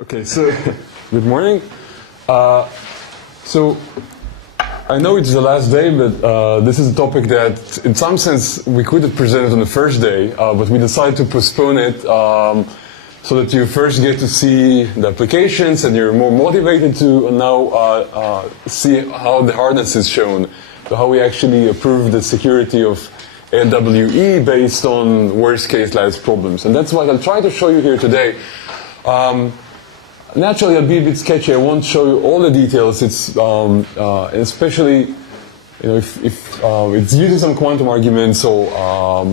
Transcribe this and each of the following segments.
Okay, so good morning. So I know it's the last day, but this is a topic that, in some sense, we could have presented on the first day, but we decided to postpone it so that you first get to see the applications and you're more motivated to now see how the hardness is shown, so how we actually approve the security of LWE based on worst-case lattice problems. And that's what I'll try to show you here today. Naturally, I'll be a bit sketchy. I won't show you all the details. It's especially, if it's using some quantum arguments. So, I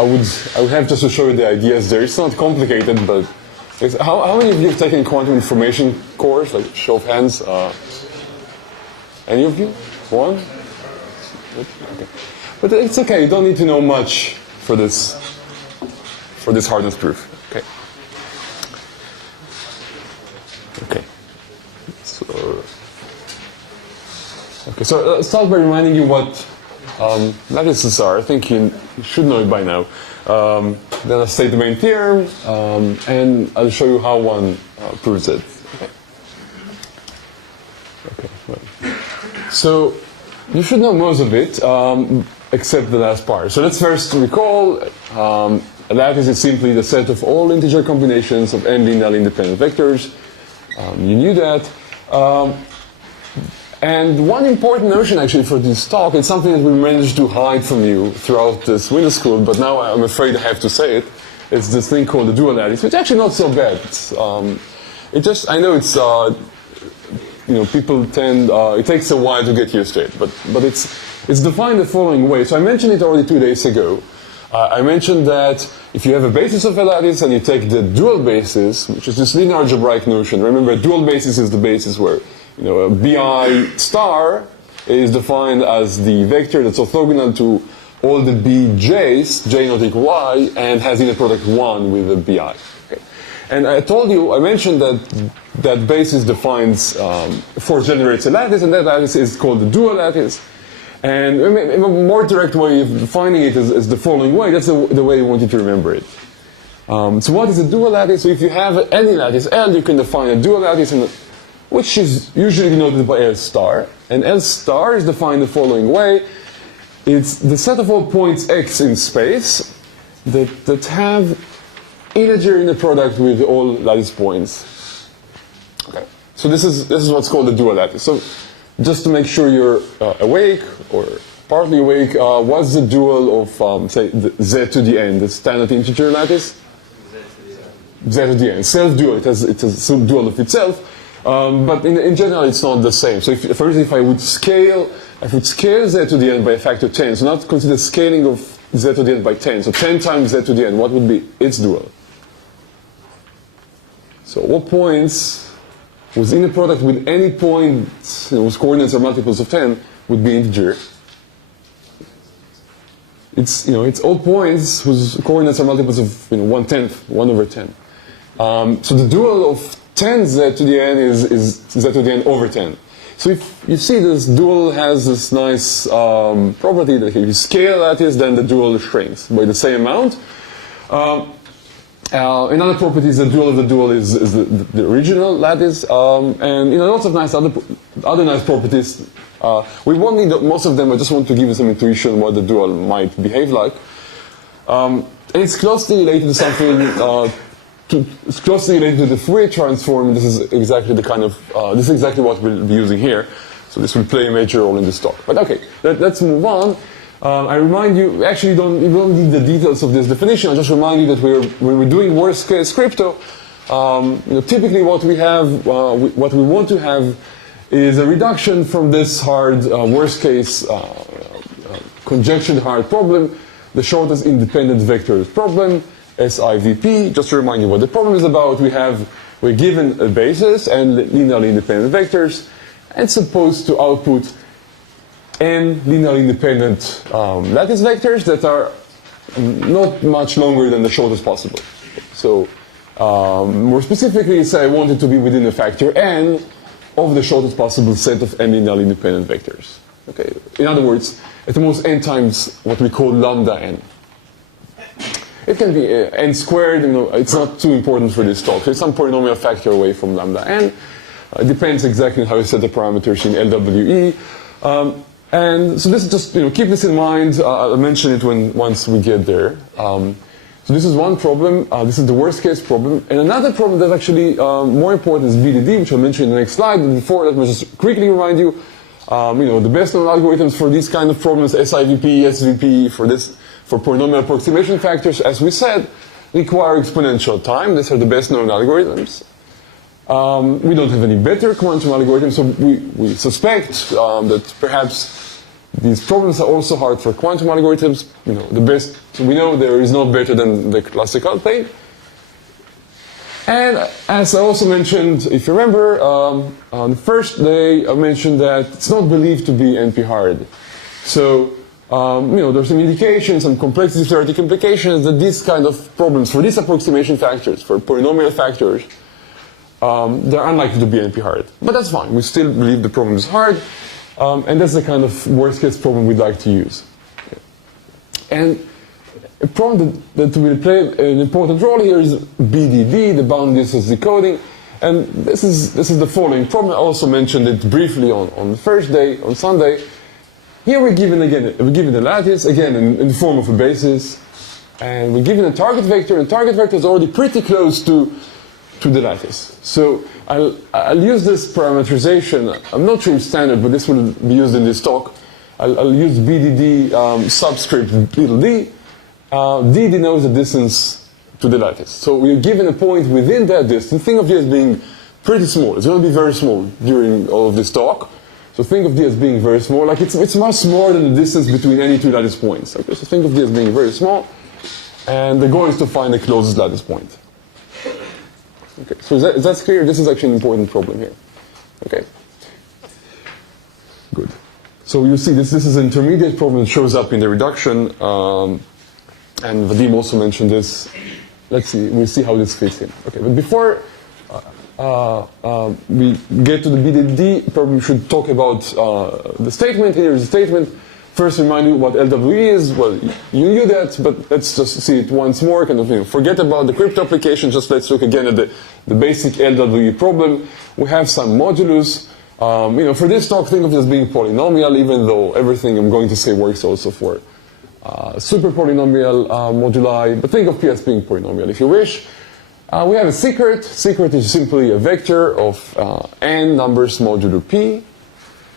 would have just to show you the ideas there. It's not complicated, but how many of you have taken quantum information course? Like show of hands. Any of you? One? Okay. But it's okay. You don't need to know much for this hardness proof. Okay. Okay. So let's start by reminding you what lattices are. I think you should know it by now. Then I'll state the main theorem, and I'll show you how one proves it. Okay. Well. So you should know most of it, except the last part. So let's first recall. A lattice is simply the set of all integer combinations of n linearly independent vectors. You knew that. And one important notion actually for this talk, it's something that we managed to hide from you throughout this winter school, but now I'm afraid I have to say it. It's this thing called the dual lattice, which is actually not so bad. I know it's, people tend, it takes a while to get used to it, but it's defined the following way. So I mentioned it already 2 days ago. I mentioned that if you have a basis of a lattice and you take the dual basis, which is this linear algebraic notion. Remember, dual basis is the basis where a bi star is defined as the vector that's orthogonal to all the bij's, j not equal y, and has inner product 1 with a bi. Okay. And I mentioned that basis defines, generates a lattice, and that lattice is called the dual lattice. And a more direct way of defining it is the following way. That's the way I want you to remember it. So what is a dual lattice? So if you have any lattice L, you can define a dual lattice, which is usually denoted by L star. And L star is defined the following way. It's the set of all points x in space that have integer inner product with all lattice points. Okay. So this is what's called the dual lattice. So just to make sure you're awake or partly awake, what's the dual of, say, the z to the n, the standard integer lattice? Z to the n. Self-dual. It's a sub-dual of itself. But in general, it's not the same. So if I would scale z to the n by a factor 10, so not consider scaling of z to the n by 10, so 10 times z to the n, what would be its dual? So what points whose inner product with any point whose coordinates are multiples of 10 would be integer? It's all points whose coordinates are multiples of 1/10, 1 over 10. So the dual of 10 z to the n is z to the n over 10. So if you see this dual has this nice property that if you scale lattice, then the dual shrinks by the same amount. Another property is the dual of the dual is the original lattice, and lots of other nice properties. We won't need most of them. I just want to give you some intuition what the dual might behave like. And it's closely related to something. It's closely related to the Fourier transform. This is exactly this is exactly what we'll be using here. So this will play a major role in this talk. But okay, let's move on. I remind you, actually you don't need the details of this definition. I'll just remind you that when we're doing worst case crypto, typically what we want to have is a reduction from this hard worst case conjectured hard problem, the shortest independent vectors problem, SIVP. Just to remind you what the problem is about, we're given a basis and linearly independent vectors, and supposed to output n linearly independent lattice vectors that are not much longer than the shortest possible. So more specifically, say I want it to be within a factor n of the shortest possible set of n linearly independent vectors. Okay. In other words, at the most n times what we call lambda n. It can be n squared, it's not too important for this talk. There's some polynomial factor away from lambda n. It depends exactly how you set the parameters in LWE. And so this is just, keep this in mind. I'll mention it once we get there. So this is one problem. This is the worst case problem. And another problem that's actually more important is BDD, which I'll mention in the next slide. And before, let me just quickly remind you, the best known algorithms for these kind of problems, SIVP, SVP, for polynomial approximation factors, as we said, require exponential time. These are the best known algorithms. We don't have any better quantum algorithms, so we suspect that perhaps these problems are also hard for quantum algorithms. The best, so we know there is no better than the classical plane. And as I also mentioned, if you remember, on the first day I mentioned that it's not believed to be NP-hard. So, there's some indications, some complexity theoretic implications that these kind of problems, for these approximation factors, for polynomial factors, they're unlikely to be NP-hard. But that's fine. We still believe the problem is hard. And that's the kind of worst-case problem we'd like to use. And a problem that will play an important role here is BDD, the bounded distance decoding. And this is the following problem. I also mentioned it briefly on the first day, on Sunday. Here we're given a lattice, again, in the form of a basis. And we're given a target vector, and target vector is already pretty close to the lattice. So I'll use this parameterization. I'm not sure it's standard, but this will be used in this talk. I'll use BDD subscript little d. D denotes the distance to the lattice. So we're given a point within that distance. Think of D as being pretty small. It's going to be very small during all of this talk. So think of D as being very small. Like it's much smaller than the distance between any two lattice points. Okay, so think of D as being very small. And the goal is to find the closest lattice point. Okay, so that's clear. This is actually an important problem here. Okay. Good. So you see this is an intermediate problem that shows up in the reduction. And Vadim also mentioned this. Let's see, we'll see how this fits in. Okay, but before we get to the BDD problem, we should talk about the statement. Here is the statement. First, remind you what LWE is. Well, you knew that, but let's just see it once more. Kind of, forget about the crypto application. Just let's look again at the basic LWE problem. We have some modulus. For this talk, think of it as being polynomial, even though everything I'm going to say works also for super polynomial moduli, but think of P as being polynomial if you wish. We have a secret. Secret is simply a vector of n numbers modulo P.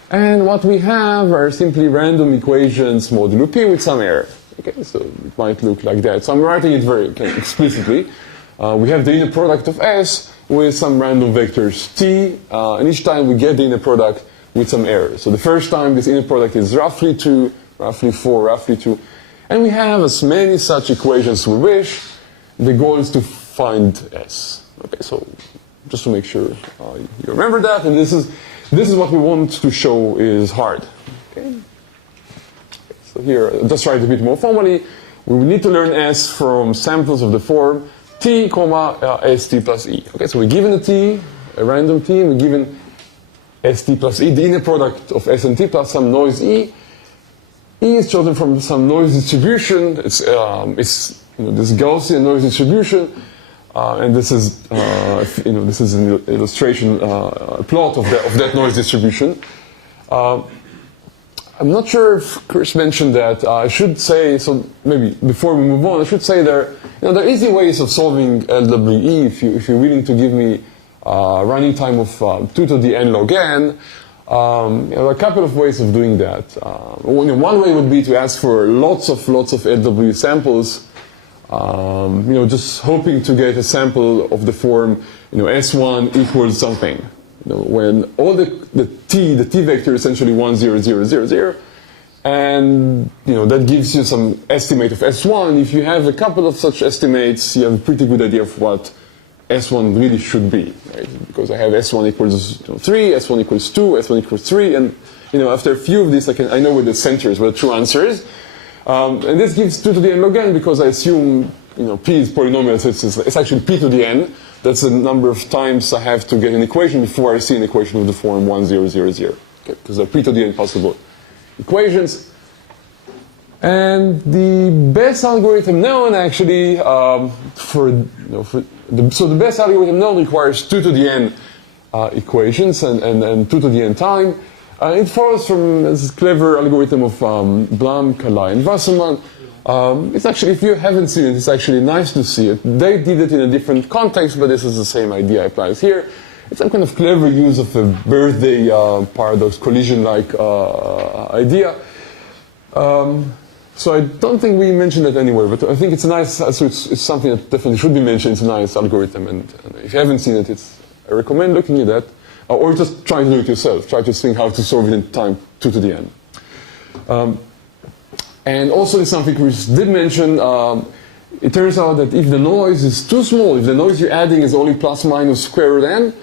And what we have are simply random equations modulo P with some error. Okay, so it might look like that. So I'm writing it very explicitly. We have the inner product of S with some random vectors T, and each time we get the inner product with some error. So the first time this inner product is roughly 2, roughly 4, roughly 2. And we have as many such equations we wish. The goal is to find S. Okay, so just to make sure you remember that, and this is what we want to show is hard. Okay. So here, just write a bit more formally. We will need to learn S from samples of the form T, ST plus E. Okay, so we're given a T, a random T, and we're given ST plus E, the inner product of S and T plus some noise E. E is chosen from some noise distribution. It's this Gaussian noise distribution, and this is this is an illustration plot of that noise distribution. I'm not sure if Chris mentioned that. I should say, so maybe before we move on, I should say there are easy ways of solving LWE if you're willing to give me running time of 2 to the n log n. There are a couple of ways of doing that. One way would be to ask for lots of LWE samples, just hoping to get a sample of the form, S1 equals something. When all the t vector is essentially 1, 0, 0, 0, 0, and that gives you some estimate of S1. If you have a couple of such estimates, you have a pretty good idea of what S1 really should be, right? Because I have S1 equals 3, S1 equals 2, S1 equals 3, and after a few of these, I know where the center is, where the true answer is. And this gives 2 to the n log n because I assume p is polynomial, so it's actually p to the n. That's the number of times I have to get an equation before I see an equation with the form 1, 0, 0, 0. Okay, because there are p to the n possible equations. And the best algorithm known actually so the best algorithm known requires 2 to the n equations and 2 to the n time. It follows from this clever algorithm of Blum, Kalai, and Wasserman. It's actually, if you haven't seen it, it's actually nice to see it. They did it in a different context, but this is the same idea applies here. It's some kind of clever use of a birthday paradox, collision-like idea. So I don't think we mentioned it anywhere, but I think it's a nice, so it's something that definitely should be mentioned. It's a nice algorithm, and if you haven't seen it, I recommend looking at that, or just trying to do it yourself. Try to think how to solve it in time 2 to the n. And also, there's something Chris did mention. It turns out that if the noise is too small, if the noise you're adding is only plus minus square root n,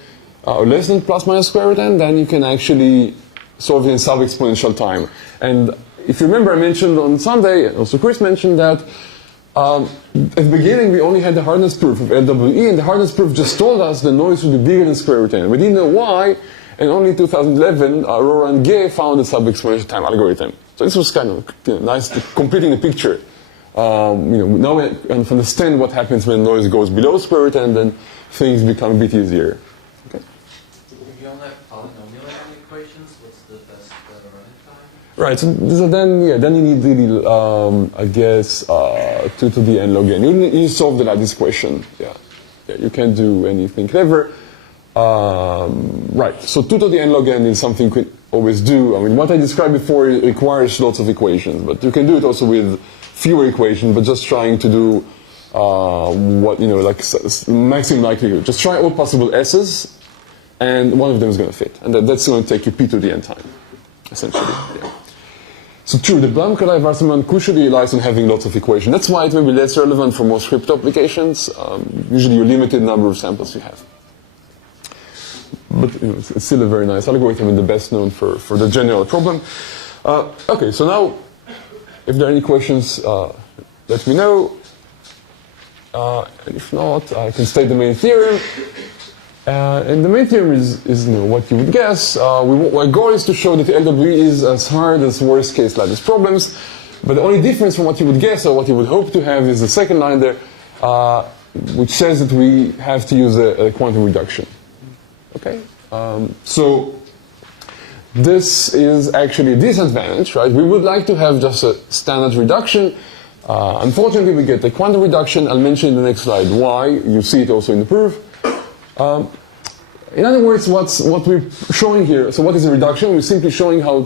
or less than plus minus square root n, then you can actually solve it in sub-exponential time. And if you remember, I mentioned on Sunday, and also Chris mentioned that at the beginning we only had the hardness proof of LWE, and the hardness proof just told us the noise would be bigger than square root n. We didn't know why, and only in 2011, Aurora and Gay found the sub-exponential time algorithm. So this was kind of nice, completing the picture. Now we understand what happens when noise goes below square root n, then things become a bit easier. Okay. If you only have polynomial equations, what's the best running time? Right. So then you need really, I guess, 2 to the n log n. You solve the lattice question. Yeah. You can't do anything clever. Right. So 2 to the n log n is something you could always do. I mean, what I described before requires lots of equations, but you can do it also with fewer equations, but just trying to do like maximum likelihood. Just try all possible s's, and one of them is going to fit, and that's going to take you p to the n time, essentially. Yeah. So true, the Blum-Kalai-Wasserman crucially relies on having lots of equations. That's why it may be less relevant for most crypto applications. Usually, you're limited number of samples you have. But it's still a very nice algorithm and the best known for the general problem. Okay, so now, if there are any questions, let me know. And if not, I can state the main theorem. And the main theorem is what you would guess. Our goal is to show that the LWE is as hard as worst-case lattice problems. But the only difference from what you would guess or what you would hope to have is the second line there, which says that we have to use a quantum reduction. Okay, so this is actually a disadvantage, right? We would like to have just a standard reduction. Unfortunately, we get a quantum reduction. I'll mention in the next slide why. You see it also in the proof. In other words, what we're showing here, so what is a reduction? We're simply showing how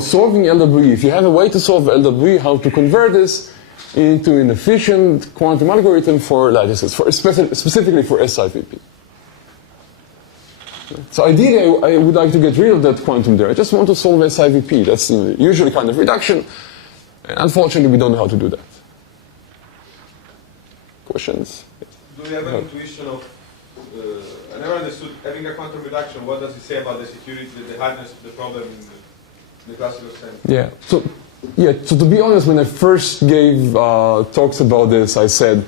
solving LWE, if you have a way to solve LWE, how to convert this into an efficient quantum algorithm for lattices, specifically for SIVP. So ideally, I would like to get rid of that quantum there. I just want to solve SIVP. That's the usual kind of reduction. And unfortunately, we don't know how to do that. Questions? Do you have an intuition of, I never understood, having a quantum reduction, what does it say about the security, the hardness of the problem in the classical sense? Yeah. So to be honest, when I first gave talks about this, I said,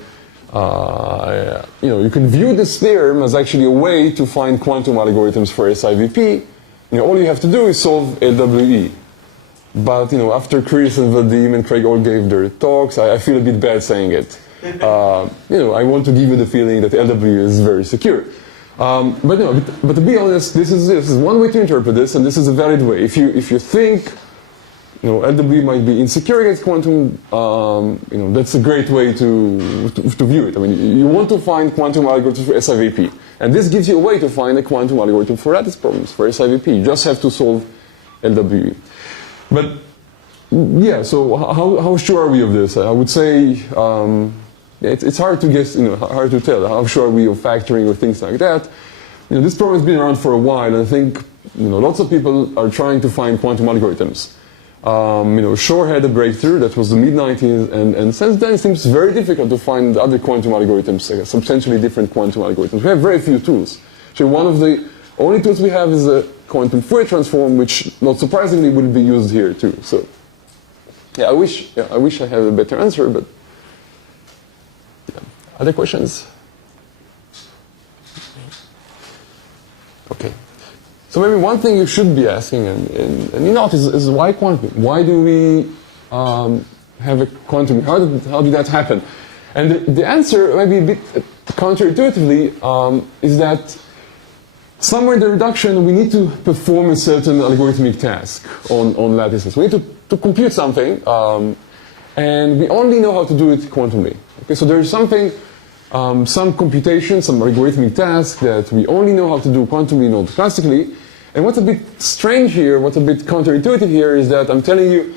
you can view this theorem as actually a way to find quantum algorithms for SIVP. All you have to do is solve LWE. But after Chris and Vadim and Craig all gave their talks, I feel a bit bad saying it. I want to give you the feeling that LWE is very secure. But to be honest, this is one way to interpret this, and this is a valid way. If you think LWE might be insecure against quantum, that's a great way to view it. I mean, you want to find quantum algorithms for SIVP, and this gives you a way to find a quantum algorithm for lattice problems for SIVP. You just have to solve LWE. But yeah, so how sure are we of this? I would say it's hard to guess, hard to tell. How sure are we of factoring or things like that? This problem has been around for a while, and I think lots of people are trying to find quantum algorithms. Shor had a breakthrough that was the mid-90s, and since then it seems very difficult to find other quantum algorithms, substantially different quantum algorithms. We have very few tools. So one of the only tools we have is a quantum Fourier transform, which, not surprisingly, will be used here too. So, yeah, I wish I had a better answer, but yeah. Other questions? Okay. So maybe one thing you should be asking, and is why quantum? Why do we have a quantum? How did that happen? And the answer, maybe a bit counterintuitively, is that somewhere in the reduction we need to perform a certain algorithmic task on lattices. We need to compute something, and we only know how to do it quantumly. Okay, so there is something, some computation, some algorithmic task that we only know how to do quantumly, not classically. And what's a bit strange here, what's a bit counterintuitive here is that I'm telling you,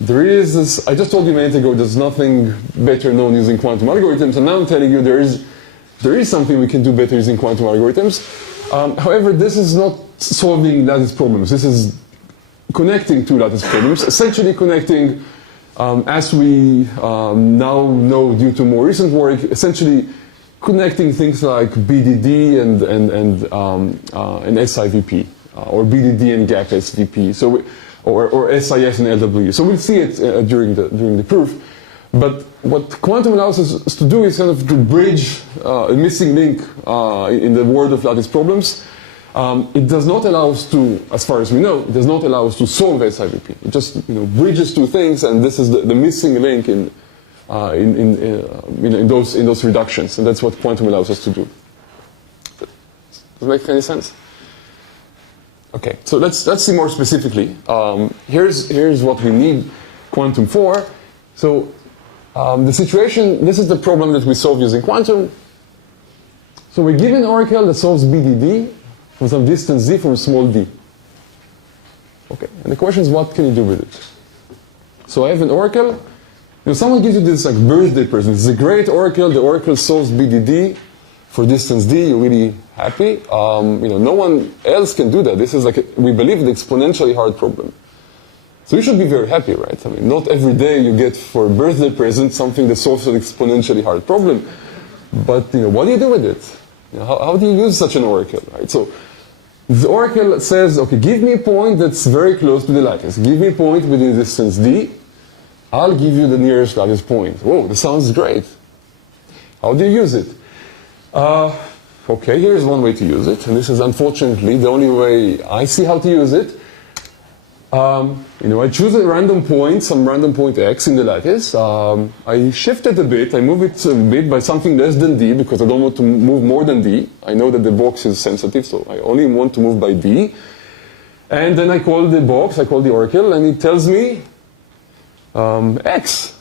there is this, I just told you a minute ago, there's nothing better known using quantum algorithms, and now I'm telling you there is something we can do better using quantum algorithms. However, this is not solving lattice problems. This is connecting two lattice problems, essentially connecting, as we now know due to more recent work, essentially connecting things like BDD and SIVP, or BDD and gap SVP, so or SIS and LWE. So we'll see it during the proof. But what quantum allows us to do is kind of to bridge a missing link in the world of lattice problems. It does not allow us to, as far as we know, it does not allow us to solve SIVP. It just bridges two things, and this is the missing link in those reductions, and that's what quantum allows us to do. Does that make any sense? Okay, so let's see more specifically. Here's what we need quantum for. So the situation, this is the problem that we solve using quantum. So we give an oracle that solves BDD from some distance z from small d. Okay, and the question is, what can you do with it? So I have an oracle. Someone gives you this like birthday present. It's a great oracle. The oracle solves BDD for distance d. You're really happy. No one else can do that. This is like we believe an exponentially hard problem. So you should be very happy, right? I mean, not every day you get for a birthday present something that solves an exponentially hard problem. But what do you do with it? How do you use such an oracle, right? So the oracle says, okay, give me a point that's very close to the lattice. Give me a point within distance d. I'll give you the nearest lattice point. Whoa, this sounds great. How do you use it? Okay, here's one way to use it, and this is unfortunately the only way I see how to use it. I choose a random point, some random point x in the lattice. I shift it a bit. I move it a bit by something less than d because I don't want to move more than d. I know that the box is sensitive, so I only want to move by d. And then I call the box, I call the oracle, and it tells me x.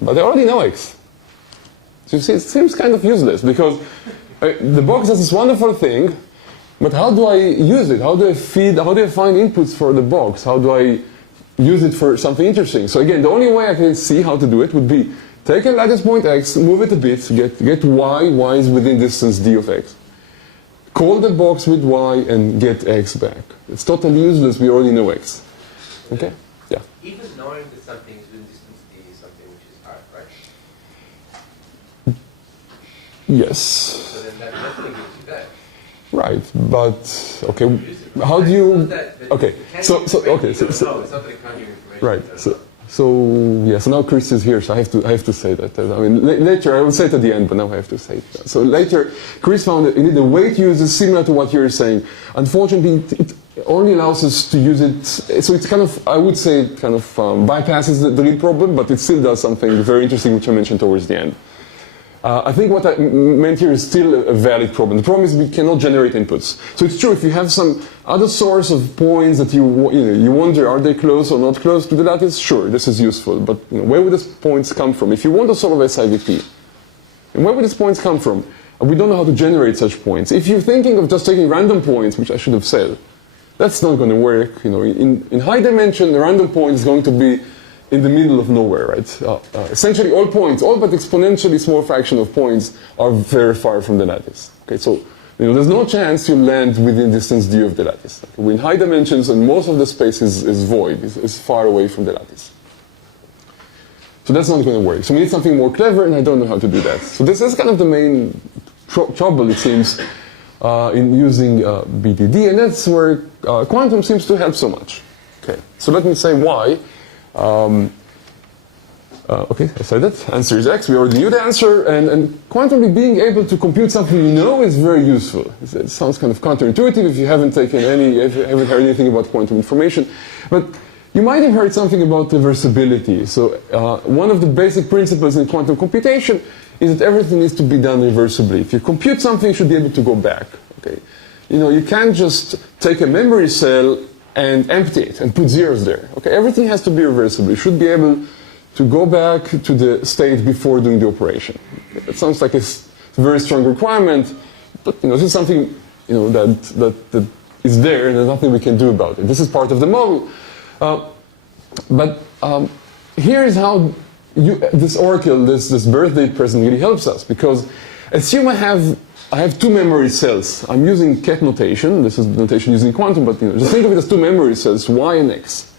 But I already know x. So you see, it seems kind of useless because the box does this wonderful thing. But how do I use it? How do I find inputs for the box? How do I use it for something interesting? So again, the only way I can see how to do it would be take a lattice point x, move it a bit, get y is within distance d of x. Call the box with y and get x back. It's totally useless, we already know x. Okay? Yeah. Even knowing that something is within distance d is something which is hard, right? Yes. So then that definitely gives you that. Right, but okay, how do you? Okay, so it's not that it can't give information. right, so now Chris is here, so I have to say that. I mean, later I will say it at the end, but now I have to say it. So later, Chris found that the way to use is similar to what you're saying. Unfortunately, it only allows us to use it. So it's kind of, I would say, it kind of bypasses the real problem, but it still does something very interesting, which I mentioned towards the end. I think what I meant here is still a valid problem. The problem is we cannot generate inputs. So it's true, if you have some other source of points that you wonder, are they close or not close to the lattice? Sure, this is useful. But where would these points come from? If you want to solve SIVP, and where would these points come from? We don't know how to generate such points. If you're thinking of just taking random points, which I should have said, that's not going to work. In high dimension, the random point is going to be in the middle of nowhere, right? Essentially all points, all but exponentially small fraction of points are very far from the lattice. Okay, so there's no chance you land within distance d of the lattice. Okay, we're in high dimensions and most of the space is void, is far away from the lattice. So that's not going to work. So we need something more clever, and I don't know how to do that. So this is kind of the main trouble, it seems, in using BDD, and that's where quantum seems to help so much. Okay, so let me say why. Okay, I said that. Answer is X. We already knew the answer. And quantumly being able to compute something you know is very useful. It sounds kind of counterintuitive if you haven't heard anything about quantum information. But You might have heard something about reversibility. So one of the basic principles in quantum computation is that everything needs to be done reversibly. If you compute something, you should be able to go back. Okay? You can't just take a memory cell and empty it and put zeros there. Okay? Everything has to be reversible. You should be able to go back to the state before doing the operation. Okay? It sounds like a very strong requirement, but this is something that is there, and there's nothing we can do about it. This is part of the model. But here is how this oracle, this birthday present, really helps us. Because assume I have two memory cells. I'm using ket notation. This is the notation using quantum, but just think of it as two memory cells, y and x.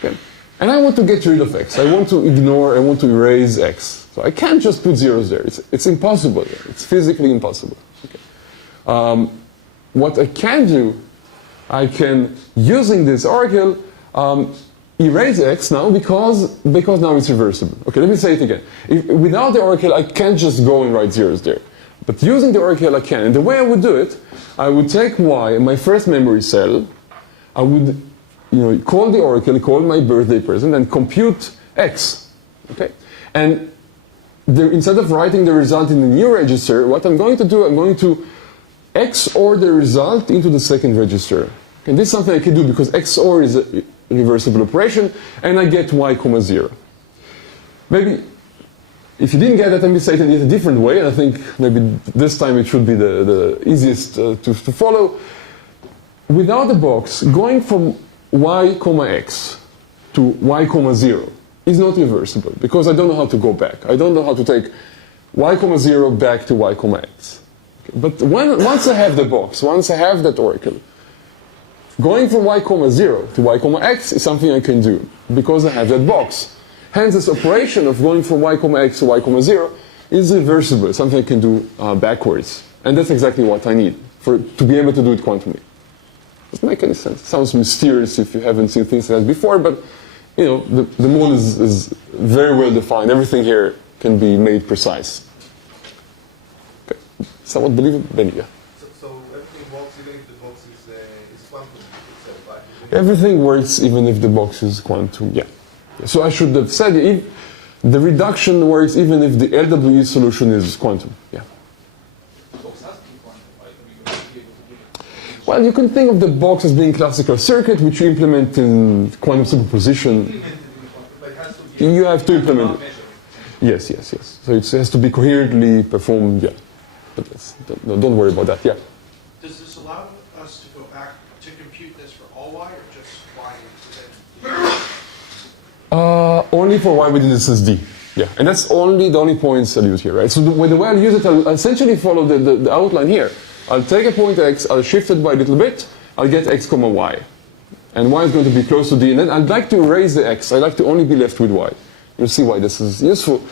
Okay. And I want to get rid of x. I want to erase x. So I can't just put zeros there. It's impossible. It's physically impossible. Okay. What I can do, I can, using this oracle, erase x now because now it's reversible. Okay, let me say it again. Without the oracle, I can't just go and write zeros there. But using the oracle, I can. And the way I would do it, I would take y, my first memory cell, I would call the oracle, call my birthday present, and compute x. Okay? And instead of writing the result in the new register, what I'm going to do, I'm going to XOR the result into the second register. And this is something I can do because XOR is a reversible operation, and I get y, 0. Maybe, if you didn't get that, let me say it in a different way, and I think maybe this time it should be the easiest to follow. Without the box, going from y, x to y, 0 is not reversible, because I don't know how to go back. I don't know how to take y, 0 back to y, x. Okay. But once I have the box, once I have that oracle, going from y, 0 to y, x is something I can do, because I have that box. Hence, this operation of going from y, x to y, 0 is reversible, something I can do backwards. And that's exactly what I need to be able to do it quantumly. Doesn't make any sense. It sounds mysterious if you haven't seen things like that before, but the model is very well defined. Everything here can be made precise. Okay. Somewhat believable? Then yeah. So everything works even if the box is quantum itself, right? Everything works even if the box is quantum, yeah. So I should have said if the reduction works even if the LWE solution is quantum, yeah. Well, you can think of the box as being classical circuit, which you implement in quantum superposition. You have to implement it. Yes. So it has to be coherently performed, yeah. But don't worry about that, yeah. Does this allow us to go back to compute this for all y or just y? Only for y within the SSD. Yeah, and that's the only points I'll use here, right? So the way I'll use it, I'll essentially follow the outline here. I'll take a point x, I'll shift it by a little bit, I'll get x, y. And y is going to be close to d, and then I'd like to erase the x. I'd like to only be left with y. You'll see why this is useful.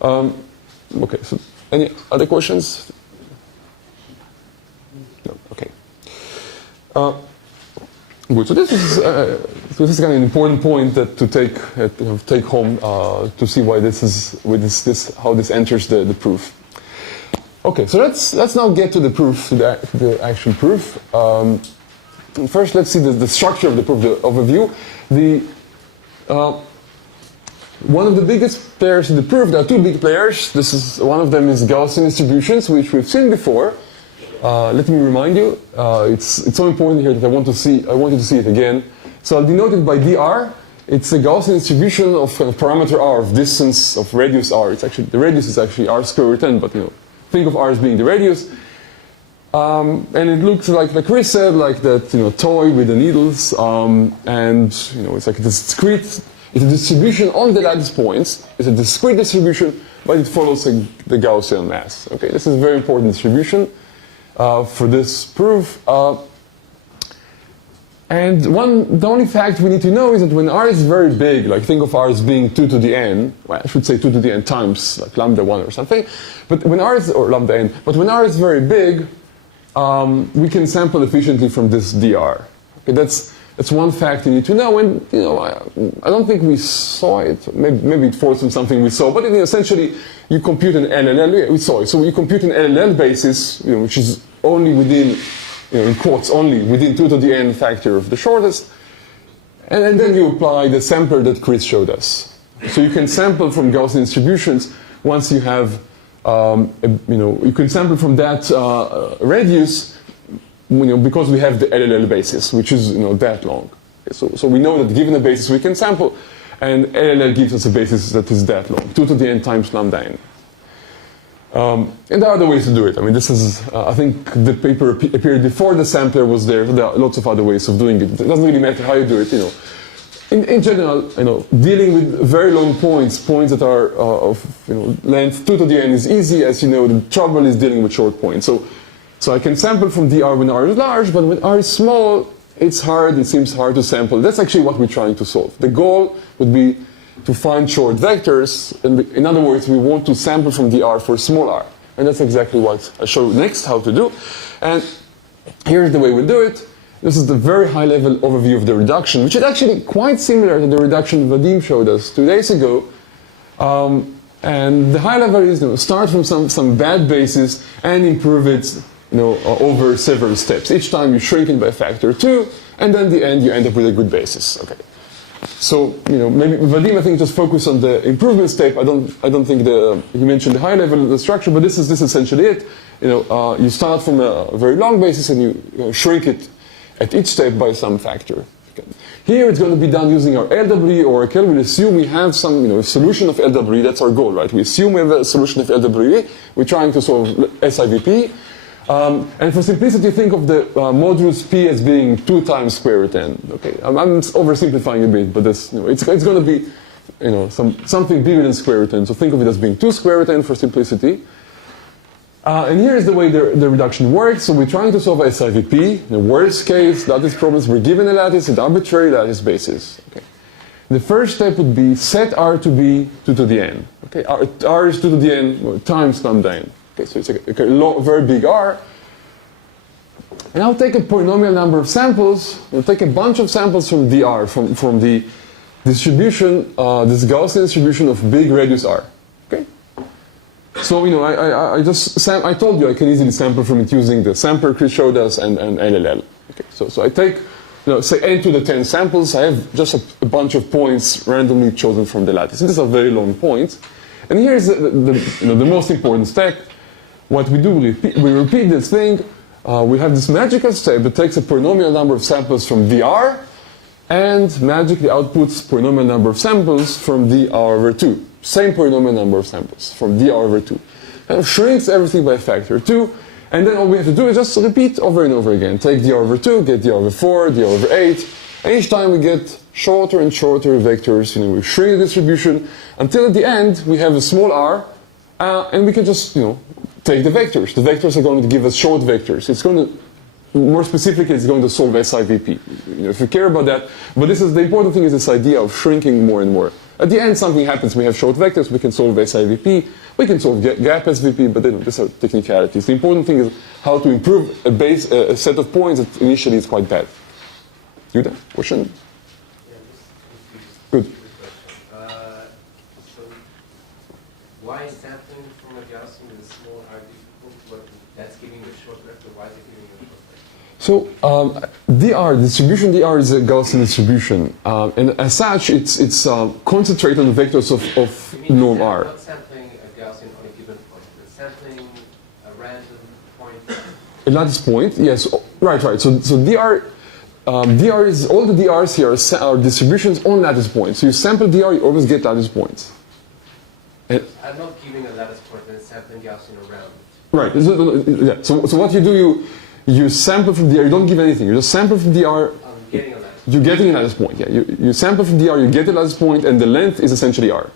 Okay, so any other questions? No, okay. Good, so this is kind of an important point that to take home to see why this is, how this enters the proof. Okay, so let's now get to the proof, the actual proof. First, let's see the structure of the proof, the overview. One of the biggest players in the proof, there are two big players. One of them is Gaussian distributions, which we've seen before. Let me remind you, it's so important here that I want you to see it again. So I'll denote it by dr. It's a Gaussian distribution of parameter r, of distance, of radius r. The radius is actually r square root n, but think of r as being the radius. And it looks like Chris said, like that, toy with the needles. And it's like a discrete, it's a distribution on the lattice points. It's a discrete distribution, but it follows the Gaussian mass. Okay, this is a very important distribution for this proof. And the only fact we need to know is that when r is very big, like think of r as being 2 to the n, well, I should say 2 to the n times, like lambda 1 or something, but when or lambda n, but when r is very big, we can sample efficiently from this dr. Okay, that's one fact you need to know, and I don't think we saw it, maybe it falls from something we saw, but essentially you compute an LLL, we saw it, so you compute an LLL basis, which is only within, in quotes, only within 2 to the n factor of the shortest. And then you apply the sampler that Chris showed us. So you can sample from Gaussian distributions once you have, you can sample from that radius, because we have the LLL basis, which is that long. Okay, so we know that given a basis we can sample, and LLL gives us a basis that is that long, 2 to the n times lambda n. And there are other ways to do it. I mean, this is, I think the paper appeared before the sampler was there. There are lots of other ways of doing it. It doesn't really matter how you do it, In general, dealing with very long points that are of length 2 to the n is easy. As you know, the trouble is dealing with short points. So I can sample from dr when r is large, but when r is small, it's hard. It seems hard to sample. That's actually what we're trying to solve. The goal would be to find short vectors. In other words, we want to sample from dr for small r. And that's exactly what I show next how to do. And here's the way we do it. This is the very high-level overview of the reduction, which is actually quite similar to the reduction Vadim showed us 2 days ago. And the high level is start from some bad basis and improve it over several steps. Each time you shrink it by a factor 2, and then at the end you end up with a good basis. Okay. So maybe Vadim, I think, just focus on the improvement step. I don't think he mentioned the high level of the structure, but this is essentially it. You start from a very long basis and you shrink it at each step by some factor. Okay. Here it's going to be done using our LWE oracle. We'll assume we have some solution of LWE. That's our goal, right? We assume we have a solution of LWE. We're trying to solve SIVP. And for simplicity, think of the modulus P as being 2 times square root n. Okay, I'm oversimplifying a bit, but this, it's going to be something bigger than square root n. So think of it as being 2 square root n for simplicity. And here is the way the reduction works. So we're trying to solve SIVP. In the worst case, lattice problems, we're given a lattice, an arbitrary lattice basis. Okay. The first step would be set R to be 2 to the n. Okay. R is 2 to the n times lambda n. Okay, so it's a very big R. And I'll take a polynomial number of samples. I'll take a bunch of samples from dr, from the distribution, this Gaussian distribution of big radius R. Okay. So I told you I can easily sample from it using the sampler Chris showed us and LLL. Okay. So I take say n to the 10 samples. I have just a bunch of points randomly chosen from the lattice. And these are very long points. And here's the most important step. What we do, we repeat this thing. We have this magical step that takes a polynomial number of samples from dr and magically outputs polynomial number of samples from dr over 2. Same polynomial number of samples from dr over 2. And shrinks everything by a factor 2. And then all we have to do is just repeat over and over again. Take dr over 2, get dr over 4, dr over 8. And each time we get shorter and shorter vectors. We shrink the distribution until at the end we have a small r. And we can just, take the vectors. The vectors are going to give us short vectors. It's going to, more specifically, it's going to solve SIVP. If you care about that. But the important thing is this idea of shrinking more and more. At the end, something happens. We have short vectors. We can solve SIVP. We can solve gap SVP, but these are technicalities. The important thing is how to improve a set of points that initially is quite bad. Yuda, question? Good. So why is sampling from a Gaussian with a small r difficult? That's giving a short vector. Why is it giving a short vector? So distribution dr is a Gaussian distribution, and as such, it's concentrated on the vectors of norm r. Not sampling a Gaussian on a given point, but sampling a random point. A lattice point, yes, right. So dr is all the drs here are distributions on lattice points. So you sample dr, you always get lattice points. I'm not giving a lattice point and sampling Gaussian around. Right. So what you do, you sample from dr. You don't give anything. You just sample from dr. I'm getting a lattice. You're getting a lattice point. Yeah. You sample from dr. You get a lattice point, and the length is essentially r.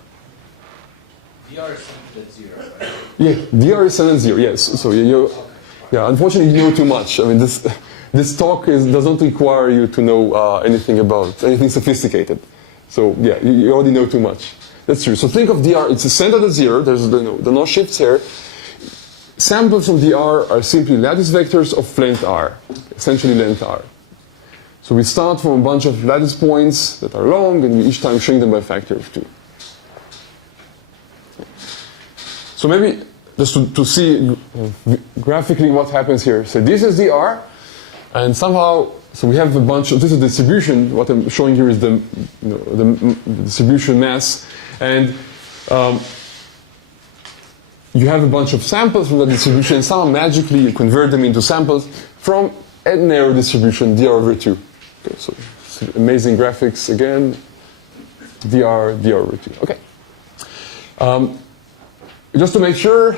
dr is sampled at 0, right? Yeah. Dr is set at 0. Yes. So yeah. Unfortunately, you know too much. I mean, this talk does not require you to know anything sophisticated. So yeah, you already know too much. That's true. So think of dr, it's centered at 0, there's no shifts here. Samples from dr are simply lattice vectors of length r, essentially length r. So we start from a bunch of lattice points that are long, and we each time shrink them by a factor of 2. So maybe just to see graphically what happens here. So this is dr, and somehow So we have a bunch of, this is the distribution, what I'm showing here is the, the distribution mass, and you have a bunch of samples from the distribution, and somehow magically you convert them into samples from a narrow distribution, dr over 2. Okay, so amazing graphics again, dr over 2. Okay. Just to make sure,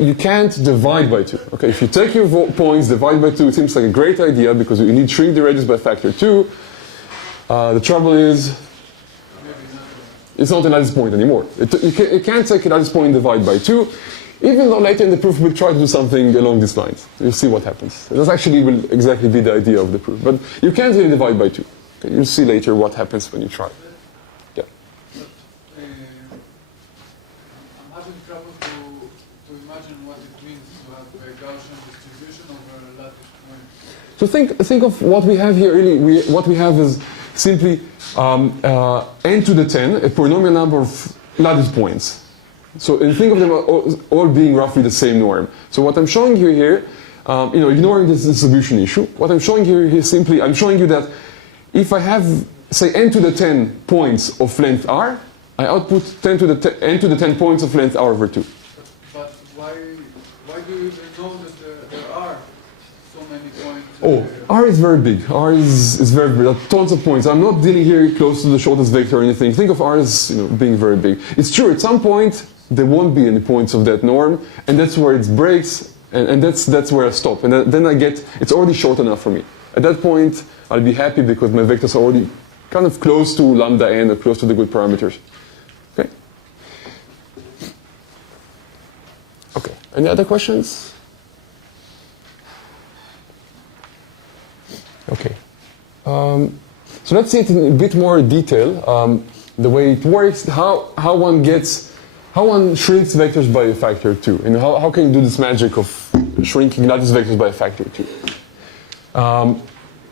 you can't divide by 2. Okay, if you take your points, divide by 2, it seems like a great idea because you need to shrink the radius by factor 2. The trouble is, it's not a lattice point anymore. You can't take a lattice point and divide by 2, even though later in the proof we'll try to do something along these lines. You'll see what happens. This actually will exactly be the idea of the proof. But you can't really divide by 2. Okay, you'll see later what happens when you try. Yeah. I'm having trouble to imagine what it means to have a Gaussian distribution over a lattice point. So think of what we have here. Really, what we have is simply n to the 10, a polynomial number of lattice points. So and think of them all being roughly the same norm. So what I'm showing you here, ignoring this distribution issue, what I'm showing you here is simply I'm showing you that if I have, say, n to the 10 points of length r, I output n to the 10 points of length r over 2. But why do you even know that there are so many points? Oh, R is very big. R is very big. There are tons of points. I'm not dealing here close to the shortest vector or anything. Think of R as being very big. It's true, at some point, there won't be any points of that norm, and that's where it breaks, and that's where I stop. And then I get, it's already short enough for me. At that point, I'll be happy because my vectors are already kind of close to lambda n or close to the good parameters. Okay? Okay, any other questions? Okay. So let's see it in a bit more detail, the way it works, how one shrinks vectors by a factor 2, and how can you do this magic of shrinking lattice vectors by a factor 2.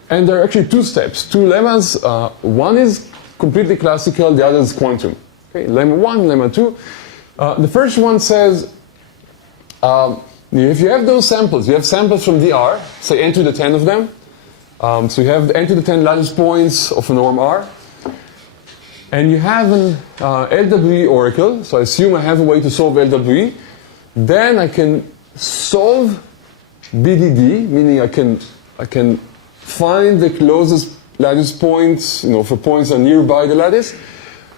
And there are actually two steps, two lemmas. One is completely classical, the other is quantum. Okay, lemma 1, lemma 2. The first one says, if you have those samples, you have samples from dr, say n to the 10 of them. So you have the n to the 10 lattice points of a norm r. And you have an LWE oracle, so I assume I have a way to solve LWE. Then I can solve BDD, meaning I can find the closest lattice points, for points that are nearby the lattice,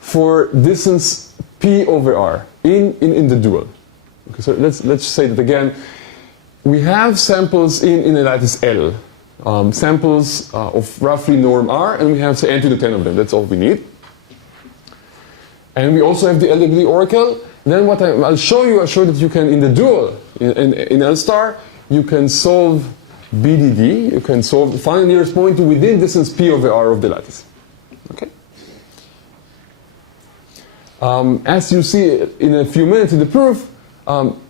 for distance p over r in the dual. Okay, so let's say that again. We have samples in a lattice L, samples of roughly norm r, and we have say n to the 10 of them. That's all we need. And we also have the LWE oracle. Then what I'll show that you can, in the dual, in L star, you can solve BDD, you can find the nearest point to within distance p over r of the lattice. Okay? As you see in a few minutes in the proof,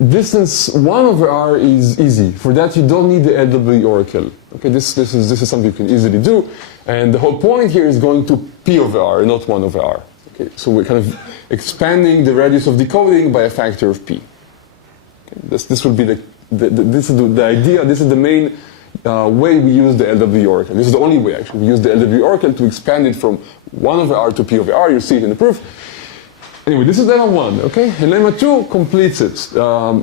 distance 1 over r is easy. For that you don't need the LWE oracle. Okay, this is something you can easily do. And the whole point here is going to p over r, not 1 over r. Okay, so we're kind of expanding the radius of decoding by a factor of p. Okay, this will be this is the idea. This is the main way we use the LWE oracle. This is the only way actually. We use the LWE oracle to expand it from 1 over r to p over r. You see it in the proof. Anyway, this is lemma 1. Okay, and lemma 2 completes it.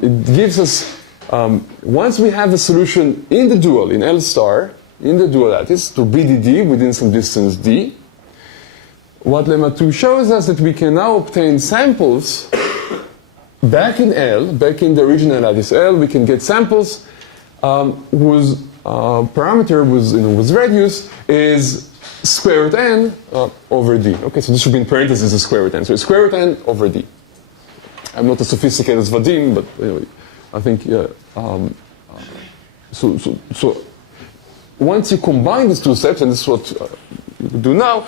It gives us once we have a solution in the dual in L star in the dual lattice to BDD within some distance d. What lemma 2 shows us that we can now obtain samples back in L, back in the original lattice L. We can get samples whose parameter whose radius is square root n over d. Okay, so this should be in parentheses a square root n. So it's square root n over d. I'm not as sophisticated as Vadim, but anyway, I think so once you combine these two steps, and this is what you do now.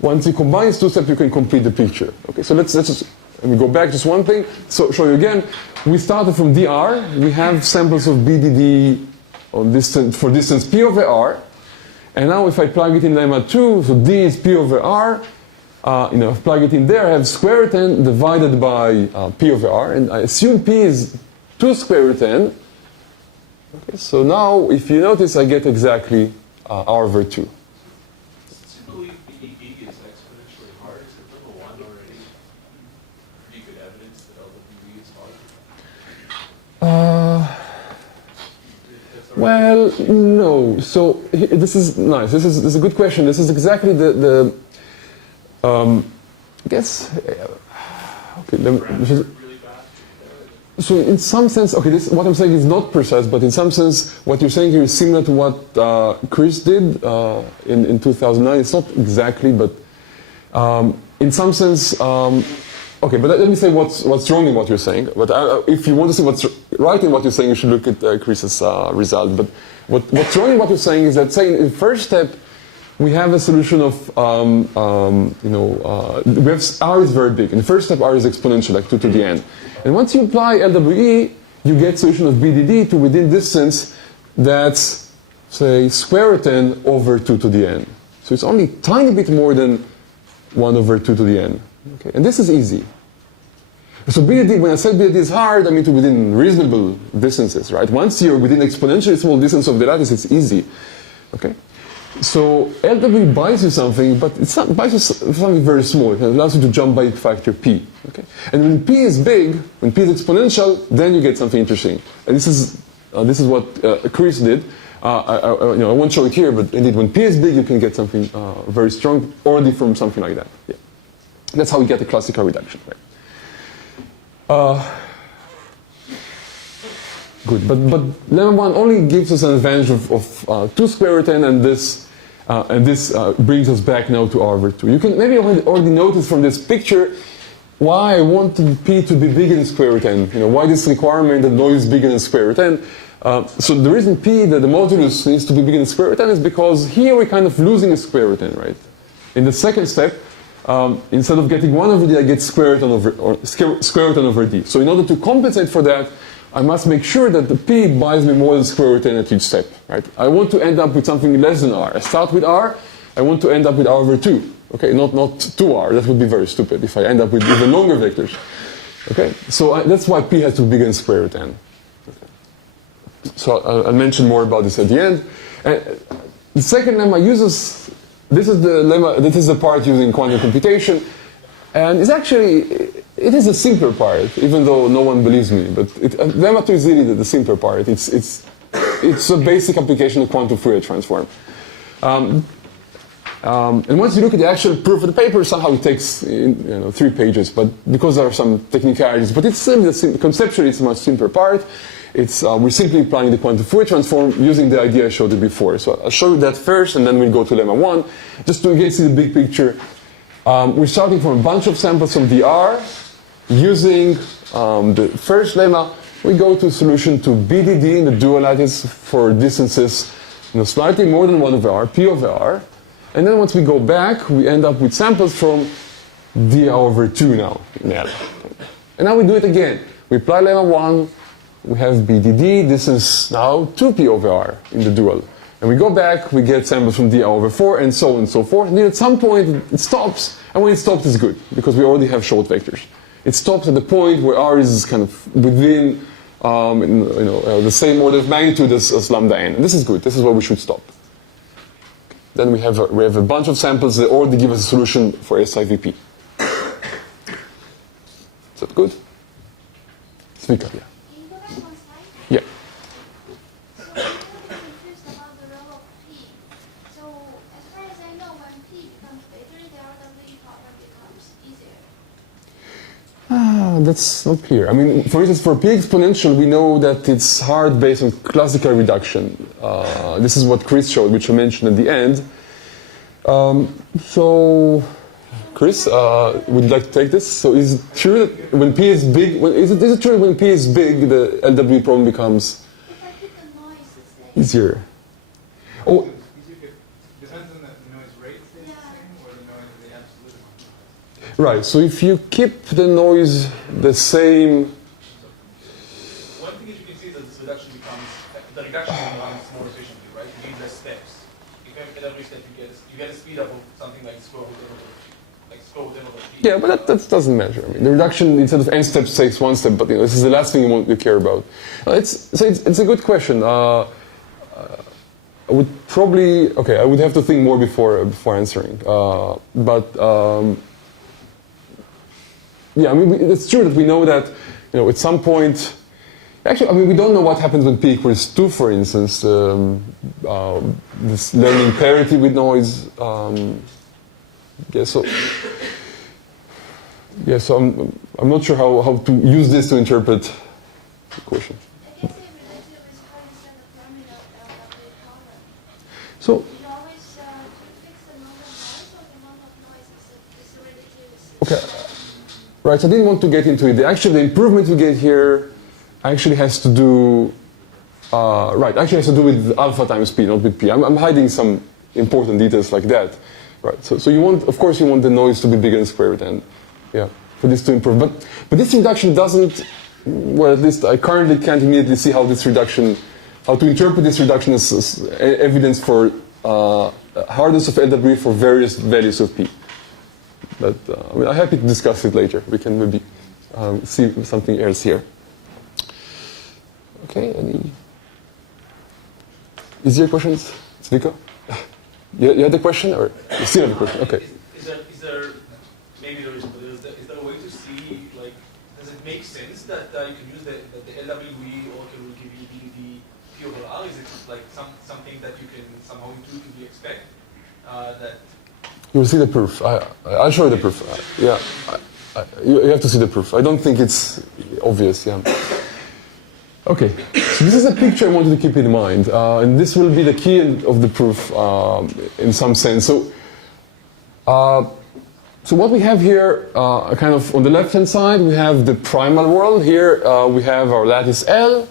Once you combine these two steps, you can complete the picture. Okay, so let's just let me go back just one thing. So show you again. We started from dr. We have samples of BDD on distance for distance p over r. And now if I plug it in lemma 2, so d is p over r. If I plug it in there, I have square root n divided by p over r, and I assume p is 2 square root n. Okay, so now if you notice, I get exactly R over 2. Typically, BDD is exponentially hard. Is it level 1 already? Pretty good evidence that LWE is hard? Well, no. So this is nice. This is a good question. This is exactly I guess. Okay. So in some sense, okay, what I'm saying is not precise, but in some sense, what you're saying here is similar to what Chris did in 2009. It's not exactly, but in some sense, okay. But let me say what's wrong in what you're saying. But if you want to see what's right in what you're saying, you should look at Chris's result. But what's wrong in what you're saying is that, say, in the first step, we have a solution of, we have R is very big. In the first step, R is exponential, like 2 to the n. And once you apply LWE, you get solution of BDD to within distance that's, say, square root n over 2 to the n. So it's only a tiny bit more than 1 over 2 to the n. Okay? And this is easy. So BDD, when I said BDD is hard, I mean to within reasonable distances, right? Once you're within exponentially small distance of the lattice, it's easy. Okay? So LWE buys you something, but it buys you something very small. It allows you to jump by factor p. Okay? And when p is big, when p is exponential, then you get something interesting. And this is what Chris did. I won't show it here, but indeed, when p is big, you can get something very strong, already from something like that. Yeah. That's how we get the classical reduction. Right? Good, but lemma 1 only gives us an advantage of 2 square root n, and this brings us back now to R over 2. You can maybe already notice from this picture why I wanted p to be bigger than square root n. Why this requirement that noise is bigger than square root n. So the reason p, that the modulus needs to be bigger than square root n, is because here we're kind of losing a square root n, right? In the second step, instead of getting 1 over d, I get square root n over d. So in order to compensate for that, I must make sure that the p buys me more than square root n at each step, right? I want to end up with something less than r. I start with r, I want to end up with r over 2. Okay, not 2r. That would be very stupid if I end up with even longer vectors. Okay, so that's why p has to be bigger than square root n. Okay. So I'll mention more about this at the end. The second lemma uses, this is the part using quantum computation, and it's actually, it is a simpler part, even though no one believes me. But lemma 2 is really the simpler part. It's a basic application of quantum Fourier transform. And once you look at the actual proof of the paper, somehow it takes 3 pages, but because there are some technicalities. But it's conceptually it's a much simpler part. We're simply applying the quantum Fourier transform using the idea I showed you before. So I'll show you that first, and then we'll go to lemma 1. Just to again see the big picture. We're starting from a bunch of samples from dr. Using the first lemma, we go to a solution to BDD in the dual lattice for distances slightly more than 1 over r, p over r. And then once we go back, we end up with samples from dr over 2 now in L. And now we do it again. We apply lemma 1, we have BDD, this is now 2p over r in the dual. And we go back, we get samples from dr over 4, and so on and so forth. And then at some point it stops, and when it stops it's good, because we already have short vectors. It stops at the point where r is kind of within the same order of magnitude as lambda n. And this is good, this is where we should stop. Then we have a bunch of samples that already give us a solution for SIVP. Is that good? Speak up, yeah. Can you go back one slide? Yeah. So I'm a little bit confused about the role of P. So as far as I know, when P becomes bigger, the LWE problem becomes easier. That's not clear. I mean, for instance, for P exponential, we know that it's hard based on classical reduction. This is what Chris showed, which I mentioned at the end. So, Chris, would you like to take this? So, is it true that when P is big, is it true that when P is big, the LWE problem becomes If I keep the noise the same. easier? Oh, Depends on the noise rate stays the same, or the noise, the absolute amount. right. So, if you keep the noise the same. One thing is you can see that this reduction the reduction becomes more efficiently, right? You need less steps. At every step you get a speed up of something like square root n over p. Yeah, but that doesn't matter. I mean, the reduction instead of n steps takes 1 step, but this is the last thing you care about. It's a good question. I would probably, okay, I would have to think more before answering. Yeah, I mean, it's true that we know that, at some point, actually, I mean, we don't know what happens when p equals 2, for instance. This learning parity with noise. So I'm not sure how to use this to interpret the question. I guess it related with how you set the parameter LWE problem. So, You always fix the amount of noise, or the amount of noise is relative. okay. Right, so I didn't want to get into it. Actually, the improvement we get here actually has to do, has to do with alpha times p, not with p. I'm hiding some important details like that. Right, so you want, of course, you want the noise to be bigger than square root n, for this to improve. But this reduction doesn't, well, at least I currently can't immediately see how to interpret this reduction as evidence for hardness of LWE for various values of p. But I'm happy to discuss it later. We can maybe see something else here. Okay, any easier questions? Zviko? You had a question, or you still have a question? Okay. Is there maybe there is, but is there a way to see, like, does it make sense that you can use the LWE or can give you the P over R? Is it like something that you can somehow intuitively expect that? You will see the proof. I'll show you the proof. You have to see the proof. I don't think it's obvious. Yeah. Okay. So this is a picture I wanted to keep in mind, and this will be the key of the proof in some sense. So what we have here, kind of on the left-hand side, we have the primal world. Here we have our lattice L,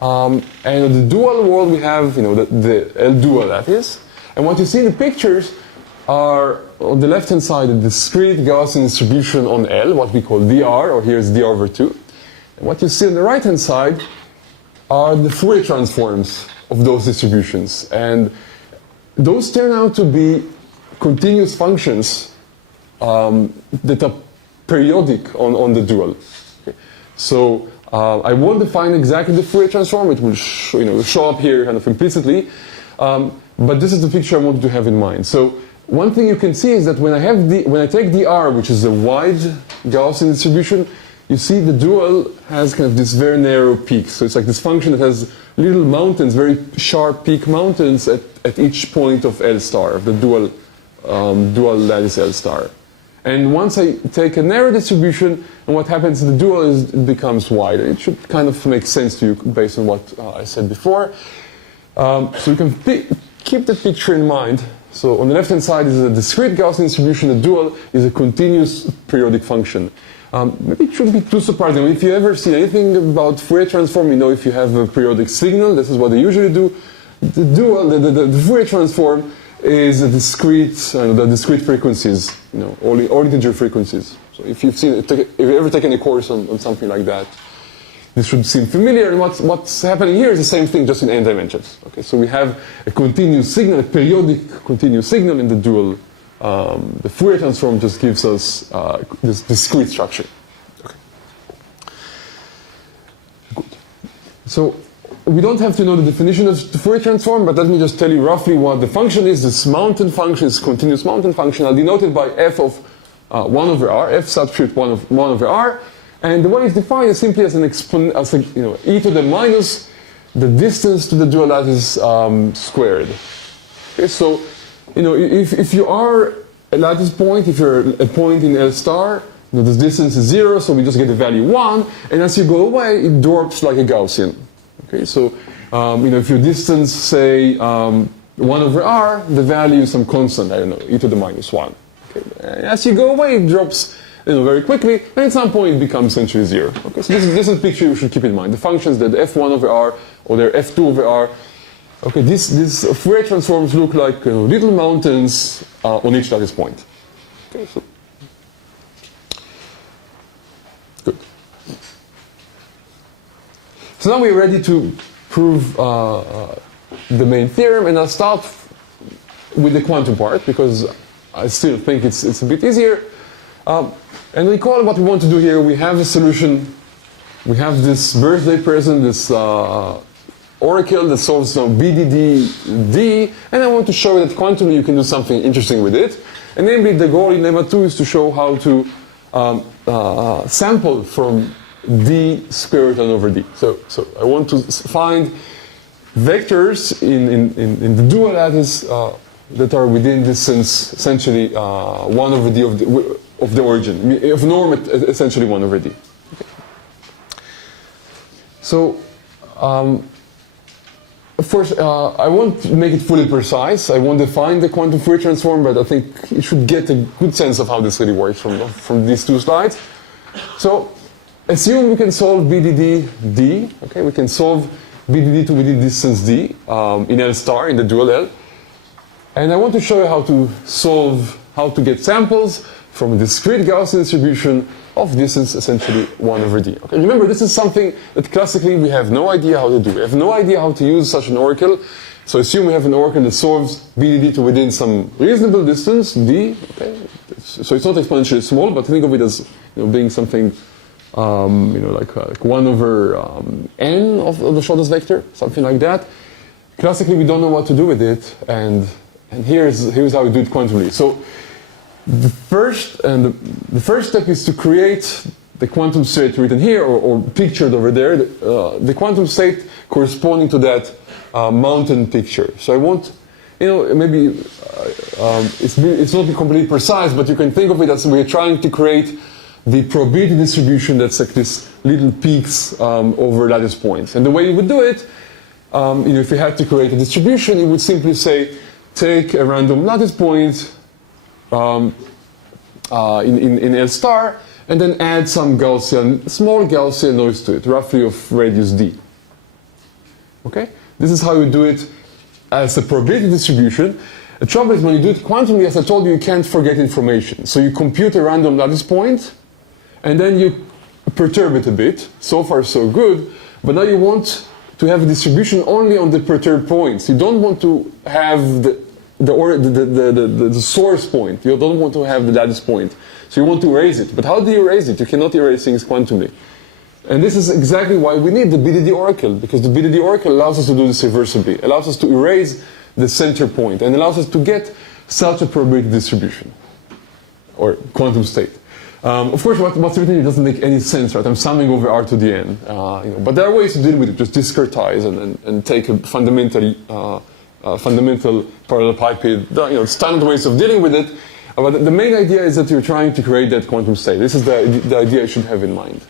and on the dual world we have, the L dual lattice. And what you see in the pictures are, on the left-hand side, a discrete Gaussian distribution on L, what we call dr, or here is dr over 2. And what you see on the right-hand side are the Fourier transforms of those distributions. And those turn out to be continuous functions that are periodic on the dual. Okay. So I won't define exactly the Fourier transform. It will show up here kind of implicitly. But this is the picture I wanted to have in mind. So one thing you can see is that when I take dr, which is a wide Gaussian distribution, you see the dual has kind of this very narrow peak. So it's like this function that has little mountains, very sharp peak mountains at each point of L star, of the dual lattice L star. And once I take a narrow distribution, and what happens to the dual is it becomes wider. It should kind of make sense to you based on what I said before. So you can keep the picture in mind. So on the left-hand side is a discrete Gaussian distribution. The dual is a continuous periodic function. Maybe it shouldn't be too surprising. If you ever see anything about Fourier transform, if you have a periodic signal, this is what they usually do. The dual, the Fourier transform is a discrete, the discrete frequencies, all integer frequencies. So if you've ever taken a course on something like that, this should seem familiar. And what's happening here is the same thing, just in n dimensions. Okay, so we have a continuous signal, a periodic continuous signal in the dual. The Fourier transform just gives us this discrete structure. Okay. Good. So we don't have to know the definition of the Fourier transform, but let me just tell you roughly what the function is. This mountain function is continuous mountain function. I'll denote it by f of 1 over r, f subscript 1 over r. And the way it's defined is simply as an e to the minus the distance to the dual lattice squared. Okay, so if you are a lattice point, if you're a point in L star, this distance is 0, so we just get the value 1, and as you go away, it drops like a Gaussian. Okay, so if your distance, say 1 over r, the value is some constant, I don't know, e to the minus 1. Okay, as you go away, it drops very quickly, and at some point it becomes essentially 0. Okay, so this is a picture you should keep in mind. The functions that f1 over r or their f2 over r. Okay, these Fourier transforms look like little mountains on each lattice point. Okay, so good. So now we're ready to prove the main theorem, and I'll start with the quantum part because I still think it's a bit easier. And recall what we want to do here. We have a solution. We have this birthday present, this oracle that solves some BDD-D, and I want to show that quantumly you can do something interesting with it. And namely, the goal in Lemma 2 is to show how to sample from D square root 1 over D. So I want to find vectors in the dual lattice that are within distance, essentially 1 over D of the origin, of norm at essentially 1 over D. Okay. So, of course, I won't make it fully precise. I won't define the quantum Fourier transform, but I think you should get a good sense of how this really works from these two slides. So, assume we can solve BDD D. Okay, we can solve BDD to within distance D in L star, in the dual L. And I want to show you how to get samples from a discrete Gaussian distribution of distance essentially 1 over D. Okay, remember, this is something that classically we have no idea how to do. We have no idea how to use such an oracle. So assume we have an oracle that solves BDD to within some reasonable distance, D. Okay? So it's not exponentially small, but think of it as being something like 1 over n of the shortest vector, something like that. Classically, we don't know what to do with it, and here's how we do it quantumly. So the first step is to create the quantum state written here or pictured over there, the quantum state corresponding to that mountain picture. So I want, maybe it's not completely precise, but you can think of it as we're trying to create the probability distribution that's like this little peaks over lattice points. And the way you would do it, if you had to create a distribution, you would simply say, take a random lattice point in L star, and then add some small Gaussian noise to it, roughly of radius d. Okay? This is how you do it as a probability distribution. The trouble is when you do it quantumly, as I told you, you can't forget information. So you compute a random lattice point, and then you perturb it a bit. So far, so good. But now you want to have a distribution only on the perturbed points. You don't want to have the source point. You don't want to have the lattice point. So you want to erase it. But how do you erase it? You cannot erase things quantumly. And this is exactly why we need the BDD oracle, because the BDD oracle allows us to do this reversibly, allows us to erase the center point, and allows us to get such a probability distribution, or quantum state. Of course, what's written here doesn't make any sense, right? I'm summing over R to the n. But there are ways to deal with it. Just discretize and take a fundamental parallel piping, standard ways of dealing with it. But the main idea is that you're trying to create that quantum state. This is the idea you should have in mind.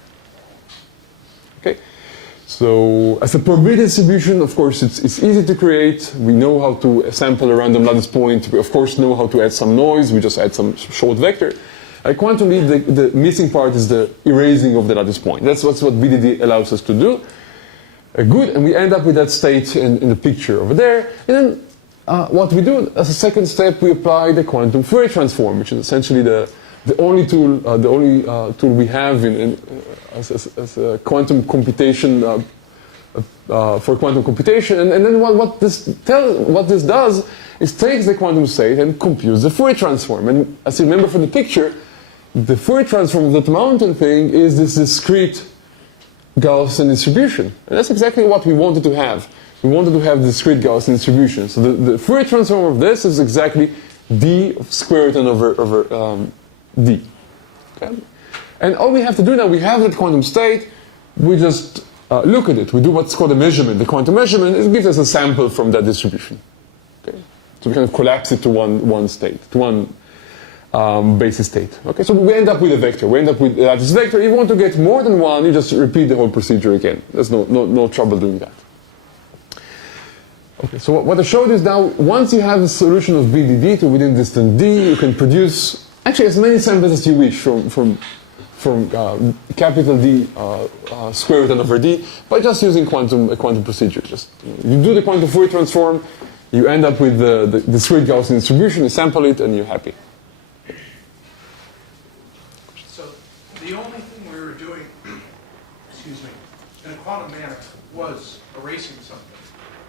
Okay? So as a probability distribution, of course, it's easy to create. We know how to sample a random lattice point. We, of course, know how to add some noise. We just add some short vector. Quantumly, the missing part is the erasing of the lattice point. That's what BDD allows us to do. Good, and we end up with that state in the picture over there. And then what we do as a second step, we apply the quantum Fourier transform, which is essentially the only tool we have as a quantum computation for quantum computation. And then what this does is takes the quantum state and computes the Fourier transform. And as you remember from the picture, the Fourier transform of that mountain thing is this discrete Gaussian distribution. And that's exactly what we wanted to have. We wanted to have discrete Gaussian distribution. So the Fourier transform of this is exactly d square root over d. Okay? And all we have to do now, we have that quantum state, we just look at it. We do what's called a measurement. The quantum measurement, it gives us a sample from that distribution. Okay? So we kind of collapse it to one state, to one basis state. Okay, so we end up with a vector. We end up with a lattice vector. If you want to get more than one, you just repeat the whole procedure again. There's no trouble doing that. Okay, so what I showed is now, once you have a solution of BDD to within distant D, you can produce actually as many samples as you wish from capital D square root over D by just using a quantum procedure. Just you do the quantum Fourier transform, you end up with the discrete Gaussian distribution, you sample it, and you're happy. The only thing we were doing, excuse me, in a quantum manner was erasing something,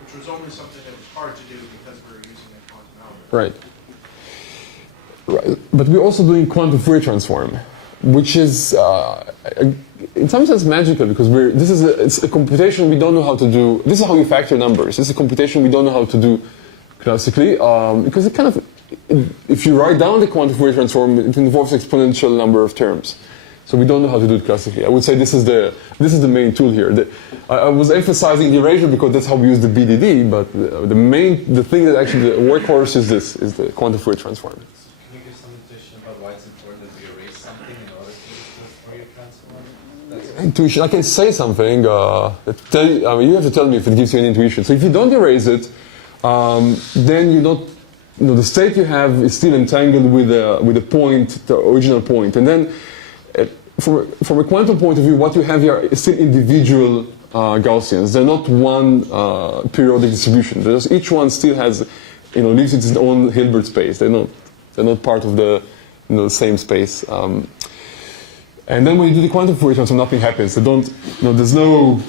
which was only something that was hard to do because we were using a quantum algorithm. Right. But we're also doing quantum Fourier transform, which is in some sense magical, because it's a computation we don't know how to do. This is how you factor numbers. This is a computation we don't know how to do classically, because it kind of, if you write down the quantum Fourier transform, it involves exponential number of terms. So we don't know how to do it classically. I would say this is the main tool here. I was emphasizing the erasure because that's how we use the BDD, but the thing that actually the workhorse is the quantum Fourier transform. Can you give some intuition about why it's important that we erase something in order to use the Fourier transform? Intuition. I can say something. You have to tell me if it gives you any intuition. So if you don't erase it, then you don't. The state you have is still entangled with the point, the original point, and then. From a quantum point of view, what you have here is still individual Gaussians. They're not one periodic distribution. Each one still has, lives in its own Hilbert space. They're not part of the same space. And then when you do the quantum Fourier transform, nothing happens. They don't. There's no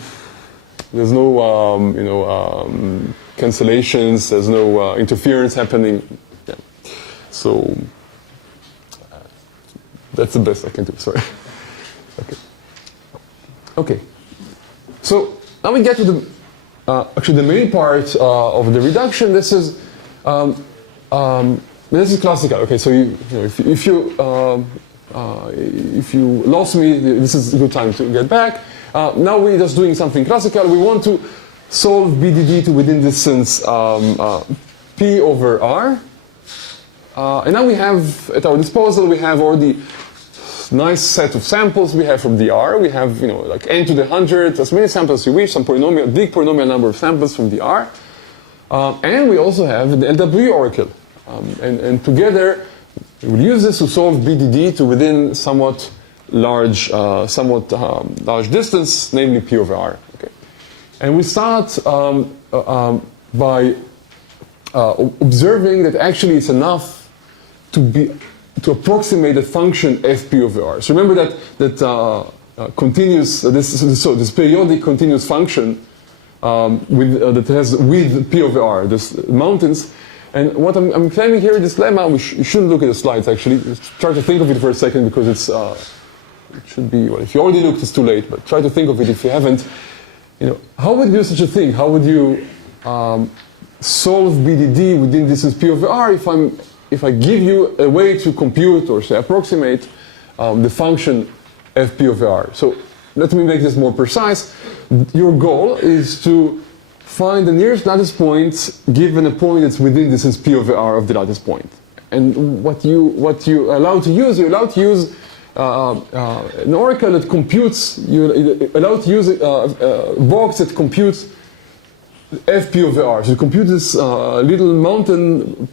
cancellations. There's no interference happening. Yeah. So that's the best I can do. Sorry. Okay. So now we get to the actually the main part of the reduction. This is classical. Okay. So if you lost me, this is a good time to get back. Now we're just doing something classical. We want to solve BDD to within distance P over R. And now we have at our disposal we have already nice set of samples we have from the R. We have, like n to the 100, as many samples as you wish, some big polynomial number of samples from the R. And we also have the LWE oracle. And together, we will use this to solve BDD to within somewhat large distance, namely P over R. Okay. And we start by observing that actually it's enough to approximate the function fp over r. So remember that continuous this periodic continuous function that has with p over r, this mountains. And what I'm claiming here in this lemma, you shouldn't look at the slides actually. Just try to think of it for a second because it should be, well, if you already looked, it's too late. But try to think of it if you haven't. How would you do such a thing? How would you solve BDD within distance p over r if I give you a way to compute or say approximate the function fp over r? So let me make this more precise. Your goal is to find the nearest lattice point given a point that's within distance p over r of the lattice point. And what you are allowed to use, you're allowed to use an oracle that computes. You're allowed to use a box that computes fp over r. So you compute this little mountain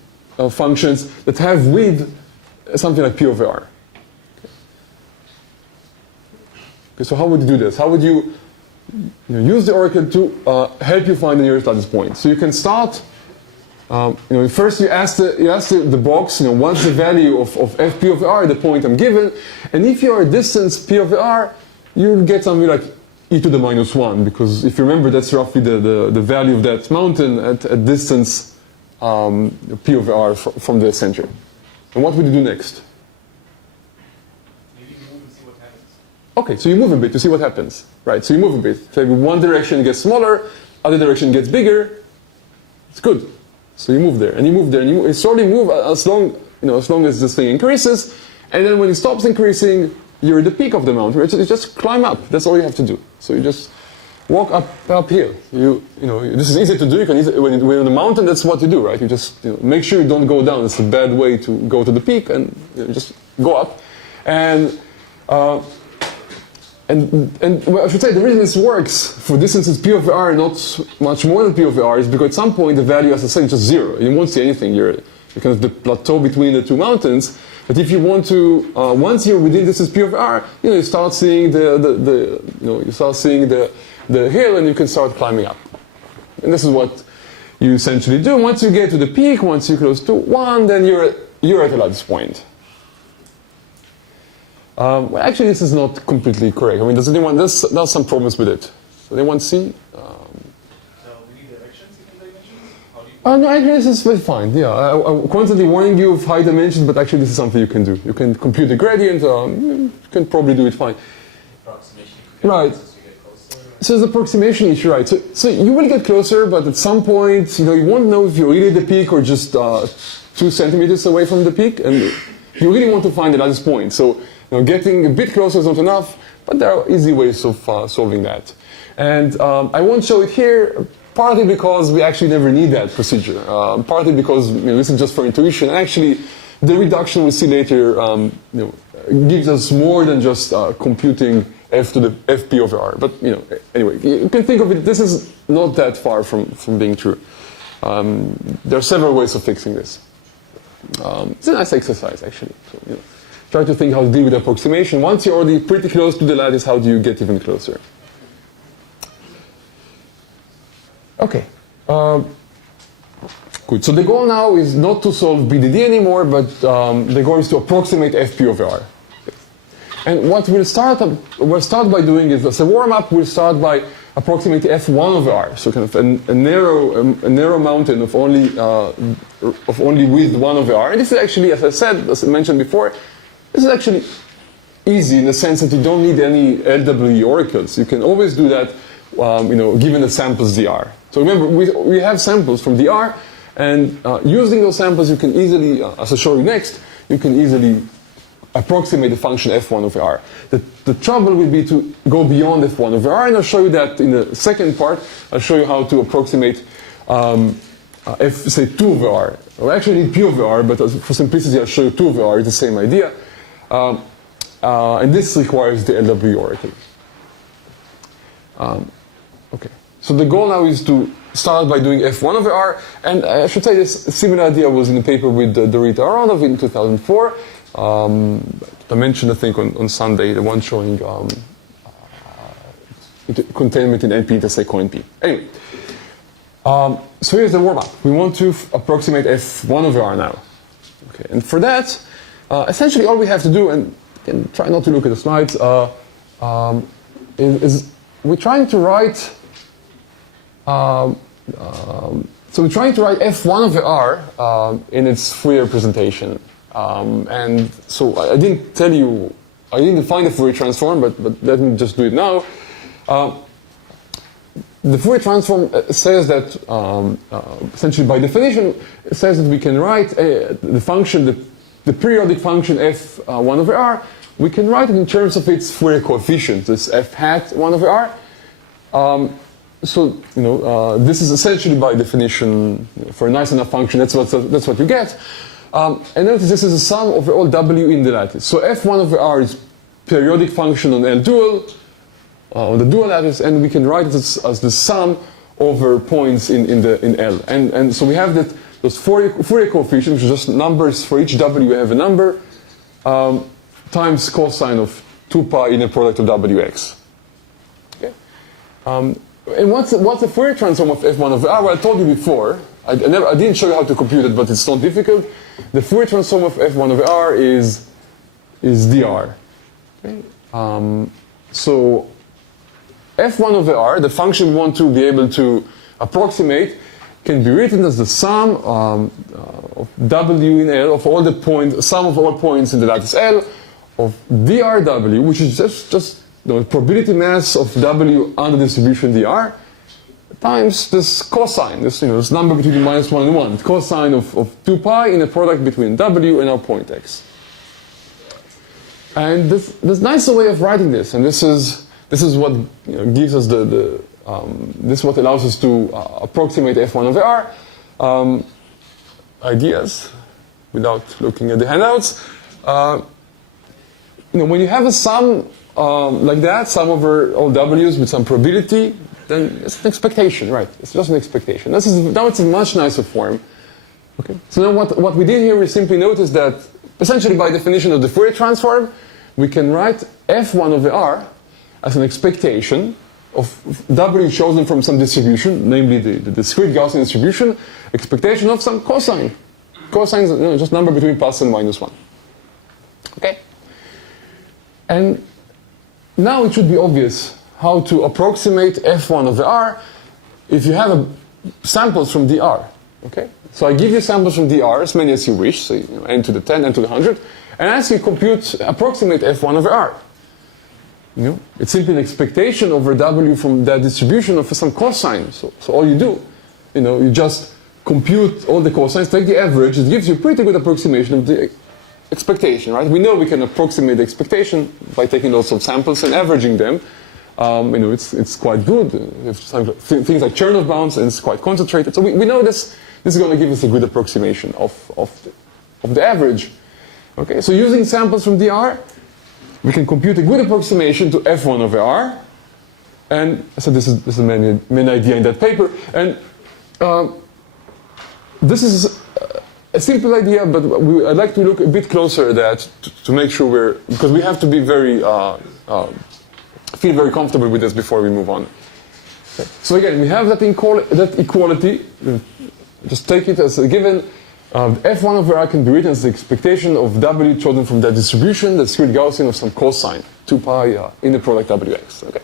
functions that have with something like p over r. Okay, so how would you do this? How would you use the oracle to help you find the nearest lattice point? So you can start. First you ask the box. What's the value of fp over r, the point I'm given, and if you are a distance p over r, you'll get something like e to the minus 1, because if you remember, that's roughly the value of that mountain at a distance p over r from the center. And what would you do next? Maybe move and see what happens. Okay, so you move a bit to see what happens. Right, so you move a bit. So if one direction gets smaller, other direction gets bigger, it's good. So you move there, and you move there, and you slowly move as long as this thing increases, and then when it stops increasing, you're at the peak of the mountain. Right? So you just climb up. That's all you have to do. So you just walk uphill. This is easy to do. You can when you're on the mountain, that's what you do, right? You just make sure you don't go down. It's a bad way to go to the peak, and just go up. And I should say the reason this works for distances p over r, not much more than p over r, is because at some point the value, as I said, is just 0. You won't see anything. You're kind of the plateau between the two mountains. But if you want to, once you're within distance p over r, you start seeing the hill, and you can start climbing up. And this is what you essentially do. Once you get to the peak, once you're close to 1, then you're at a lattice point. Well, actually, this is not completely correct. I mean, there's some problems with it. Does anyone see? So we need directions in the dimensions? How do you No, actually, this is very fine. Yeah, I'm constantly warning you of high dimensions, but actually, this is something you can do. You can compute the gradient. You can probably do it fine. Approximation Right. as you get closer? So it's an approximation issue, right? So you will get closer, but at some point, you won't know if you're really at the peak or just 2 centimeters away from the peak, and you really want to find the lattice point. So getting a bit closer is not enough, but there are easy ways of solving that. And I won't show it here, partly because we actually never need that procedure. Partly because this is just for intuition. Actually, the reduction we'll see later gives us more than just computing f to the fp over r. But anyway, you can think of it. This is not that far from being true. There are several ways of fixing this. It's a nice exercise, actually. So, try to think how to deal with approximation. Once you're already pretty close to the lattice, how do you get even closer? Okay. Good. So the goal now is not to solve BDD anymore, but the goal is to approximate FP over R. And what we'll start by doing is, as a warm-up, we'll start by approximating F1 over R. So kind of a narrow mountain of only width 1 over R. And this is actually, as I said, as I mentioned before, this is actually easy in the sense that you don't need any LWE oracles. You can always do that, given the samples dr. So remember, we have samples from dr, and using those samples, you can easily, as I show you next, you can easily approximate the function f1 over r. The trouble will be to go beyond f1 over r, and I'll show you that in the second part. I'll show you how to approximate say 2 over r. We actually need p over r, but for simplicity, I'll show you 2 over r. It's the same idea. And this requires the LWE oracle. Okay. So the goal now is to start by doing f1 over r, and I should say this similar idea was in the paper with Dorita Aronov in 2004. I mentioned, I think, on Sunday, the one showing containment in NP intersect NP. Anyway, so here's the warm-up. We want to approximate f1 over r now. Okay, and for that, essentially all we have to do, and try not to look at the slides, is we're trying to write. So we're trying to write f1 over r in its Fourier representation. And so I didn't tell you, I didn't define the Fourier transform, but let me just do it now. The Fourier transform says that, essentially by definition, it says that we can write the function, the periodic function f1 over r, we can write it in terms of its Fourier coefficient, this f hat 1 over r. So, this is essentially by definition, for a nice enough function, that's what you get. And notice this is a sum over all W in the lattice. So f1 over r is periodic function on L dual, on the dual lattice, and we can write it as the sum over points in L. And so we have those Fourier coefficients, which are just numbers for each W. We have a number times cosine of 2 pi in a product of Wx. Okay. And what's the Fourier transform of f1 over r? Well, I told you before. I didn't show you how to compute it, but it's not difficult. The Fourier transform of f1 over r is dr. Okay? So f1 over r, the function we want to be able to approximate, can be written as the sum of w in L of all the points, sum of all points in the lattice L of drw, which is just the probability mass of w under distribution dr, times this cosine, this number between -1 and 1, cosine of 2 pi in a product between w and our point x. And this nicer way of writing this, and this is what gives us this is what allows us to approximate f1 over r. Ideas, without looking at the handouts. When you have a sum like that, sum over all w's with some probability, then it's an expectation, right? It's just an expectation. Now it's a much nicer form. Okay. So now what we did here, we simply noticed that essentially by definition of the Fourier transform, we can write f1 over r as an expectation of w chosen from some distribution, namely the discrete Gaussian distribution, expectation of some cosine. Cosine is just number between plus and minus 1. Okay? And now it should be obvious how to approximate f1 over r if you have samples from dr. Okay? So I give you samples from dr, as many as you wish, so n to the 10, n to the 100, and ask you approximate f1 over r. it's simply an expectation over W from that distribution of some cosine. So all you do, you just compute all the cosines, take the average. It gives you a pretty good approximation of the expectation, right? We know we can approximate the expectation by taking lots of samples and averaging them. It's quite good. Things like Chernoff bounds, and it's quite concentrated. So we know this is going to give us a good approximation of the average. Okay, so using samples from DR, we can compute a good approximation to F1 over R. And so this is the main idea in that paper. And this is a simple idea, but I'd like to look a bit closer at that to make sure because we have to be feel very comfortable with this before we move on. Okay. So again, we have that equality. Just take it as a given. F1 over R can be written as the expectation of W chosen from that distribution, the discrete Gaussian of some cosine, 2 pi inner product Wx. Okay.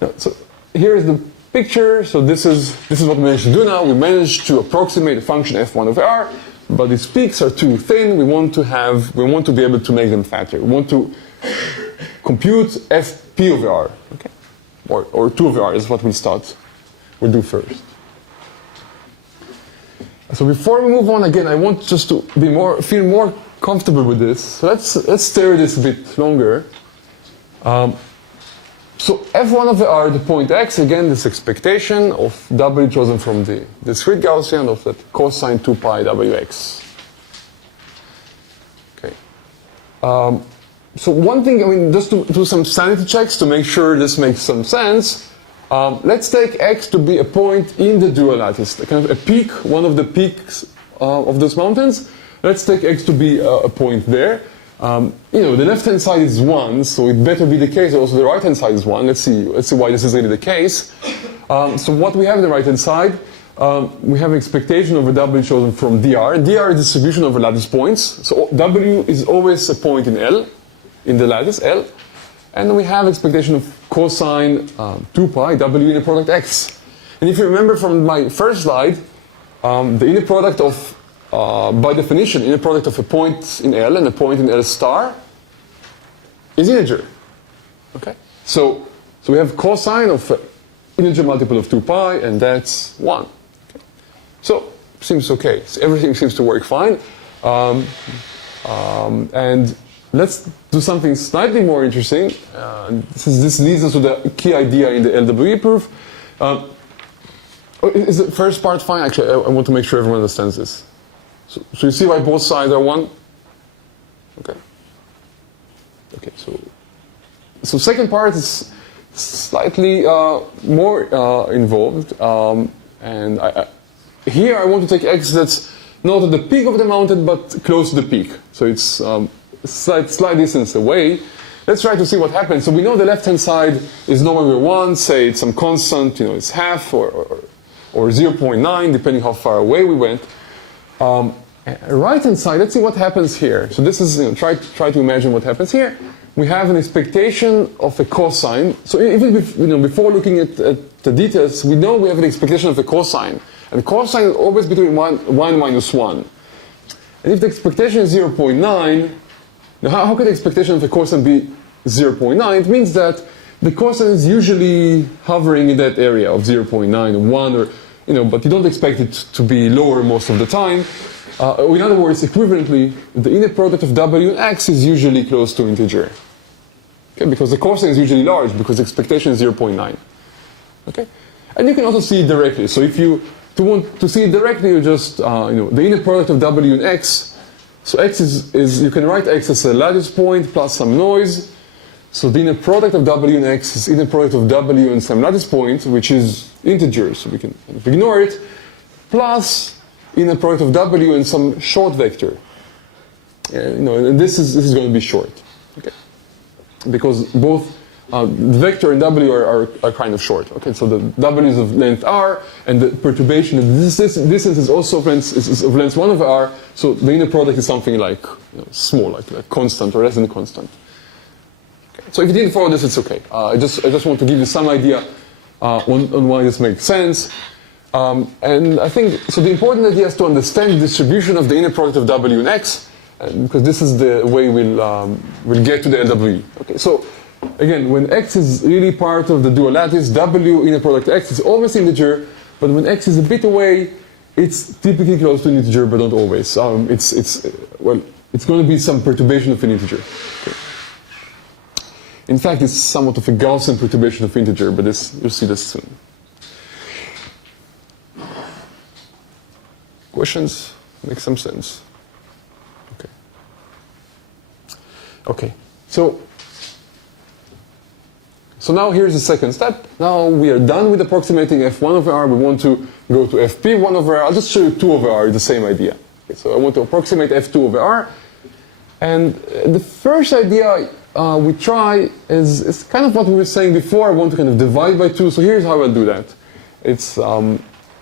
Now, so here is the picture. So this is what we managed to do now. We managed to approximate a function F1 over R, but these peaks are too thin. We want to be able to make them fatter. We want to compute Fp over R, okay, or 2 over R is what we'll do first. So before we move on, again, I want just to feel more comfortable with this. So let's stare at this a bit longer. So F1 over R, the point X, again, this expectation of W chosen from the discrete Gaussian of that cosine 2 pi Wx. Okay. So one thing, just to do some sanity checks to make sure this makes some sense. Let's take X to be a point in the dual lattice, kind of a peak, one of the peaks of those mountains. Let's take X to be a point there. The left-hand side is 1, so it better be the case. Also, the right-hand side is 1. Let's see why this is really the case. So what we have on the right-hand side, we have an expectation over W chosen from dr. Dr is distribution over lattice points. So W is always a point in L, in the lattice L. And we have expectation of cosine 2 pi W inner product X. And if you remember from my first slide, the inner product of, by definition, inner product of a point in L and a point in L star is integer. Okay? So we have cosine of an integer multiple of 2 pi, and that's 1. Okay. So seems okay. So everything seems to work fine. And let's do something slightly more interesting. This leads us to the key idea in the LWE proof. Is the first part fine? Actually, I want to make sure everyone understands this. So you see why both sides are 1? Okay. Okay, so second part is slightly more involved. And here I want to take X that's not at the peak of the mountain, but close to the peak. So it's slight distance away. Let's try to see what happens. So we know the left-hand side is no longer 1. Say it's some constant, it's half or 0.9, depending how far away we went. Right-hand side, let's see what happens here. So this is, try to imagine what happens here. We have an expectation of a cosine. So even before looking at the details, we know we have an expectation of a cosine. And cosine is always between 1 minus 1. And if the expectation is 0.9, now how could the expectation of a cosine be 0.9? It means that the cosine is usually hovering in that area of 0.9 or 1, or but you don't expect it to be lower most of the time. In other words, equivalently, the inner product of W and X is usually close to integer. Okay, because the cosine is usually large because the expectation is 0.9. Okay, and you can also see it directly. So if you want to see it directly, you just the inner product of W and X. So X is you can write X as a lattice point plus some noise. So the inner product of W and X is inner product of W and some lattice point, which is integer, so we can ignore it, plus inner product of W and some short vector. And this is going to be short, okay? Because both the vector and W are kind of short. Okay, so the W is of length R, and the perturbation of this distance is also of length 1 over R. So the inner product is something like small, like constant or less than constant. Okay. So if you didn't follow this, it's okay. I just want to give you some idea on why this makes sense. And I think so. The important idea is to understand the distribution of the inner product of W and X, because this is the way we'll get to the LWE. Okay, so again, when x is really part of the dual lattice, w inner product x is always integer, but when x is a bit away, it's typically close to an integer, but not always. It's going to be some perturbation of an integer. Okay. In fact, it's somewhat of a Gaussian perturbation of integer, but you'll see this soon. Questions? Makes some sense. Okay. Okay. So now here's the second step. Now we are done with approximating f1 over r. We want to go to fp1 over r. I'll just show you 2 over r, the same idea. Okay, so I want to approximate f2 over r. And the first idea we try is kind of what we were saying before. I want to kind of divide by 2. So here's how I'll do that. It's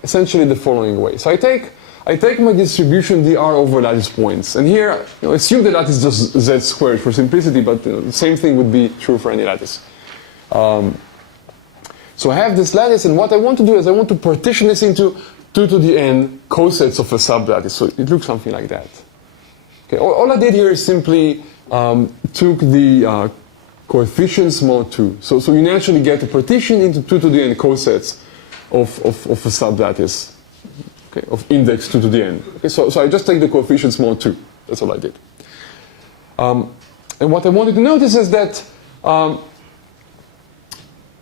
essentially the following way. So I take my distribution dr over lattice points. And here, assume the lattice is just z squared for simplicity, but the same thing would be true for any lattice. So I have this lattice, and what I want to do is I want to partition this into 2 to the n cosets of a sublattice. So it looks something like that. Okay, all I did here is simply took the coefficients mod 2. So you naturally get a partition into 2 to the n cosets of a sublattice, okay, of index 2 to the n. Okay, so I just take the coefficients mod 2. That's all I did. And what I wanted to notice is that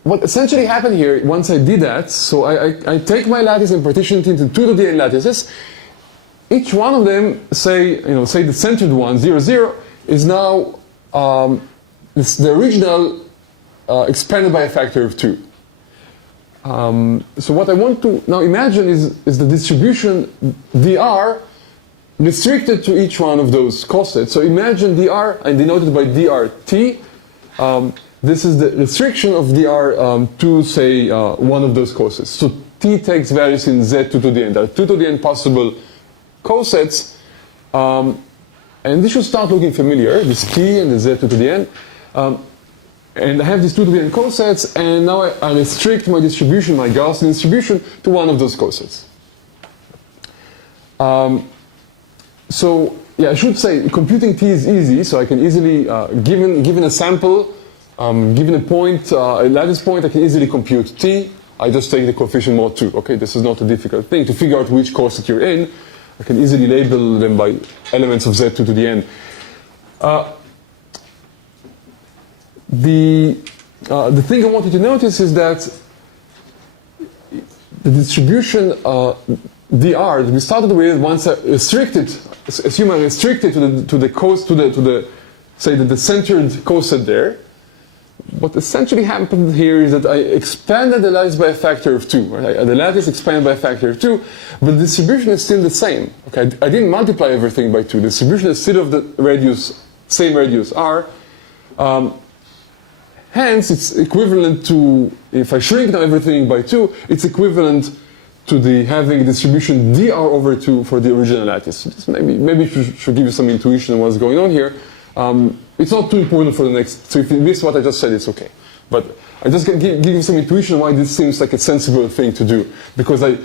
what essentially happened here, once I did that, so I take my lattice and partition it into 2 to the n lattices. Each one of them, say the centered one, 0, 0, is now the original expanded by a factor of 2. So what I want to now imagine is the distribution dr restricted to each one of those cosets. So imagine dr, and denoted by drt. This is the restriction of dr to, say, one of those cosets. So t takes values in z2 to the n. There are 2 to the n possible cosets, and this should start looking familiar, this t and the z2 to the n. And I have these 2 to the n cosets, and now I restrict my distribution, my Gaussian distribution, to one of those cosets. So yeah, I should say computing t is easy, so I can easily, given a sample, given a point, a lattice point, I can easily compute t. I just take the coefficient mod 2. Okay, this is not a difficult thing. To figure out which coset you're in, I can easily label them by elements of z2 to the n. The thing I want you to notice is that the distribution dr that we started with, once I restricted, assume I restricted to the centered coset there. What essentially happened here is that I expanded the lattice by a factor of 2. Right? The lattice expanded by a factor of 2, but the distribution is still the same. Okay? I didn't multiply everything by 2. The distribution is still of the radius, same radius r. Hence, it's equivalent to, if I shrink now everything by 2, it's equivalent to having a distribution dr over 2 for the original lattice. This maybe should give you some intuition on what's going on here. It's not too important for the next, so if you miss what I just said, it's okay. But I just give you some intuition why this seems like a sensible thing to do. Because I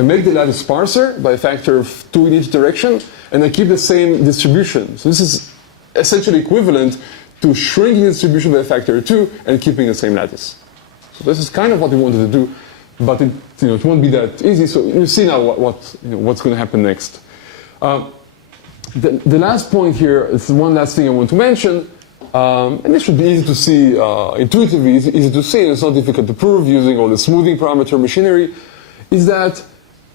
make the lattice sparser by a factor of 2 in each direction, and I keep the same distribution. So this is essentially equivalent to shrinking the distribution by a factor of 2 and keeping the same lattice. So this is kind of what we wanted to do, but it won't be that easy. So you see now what's going to happen next. The last point here is one last thing I want to mention, and this should be easy to see, intuitively easy to see, and it's not difficult to prove using all the smoothing parameter machinery, is that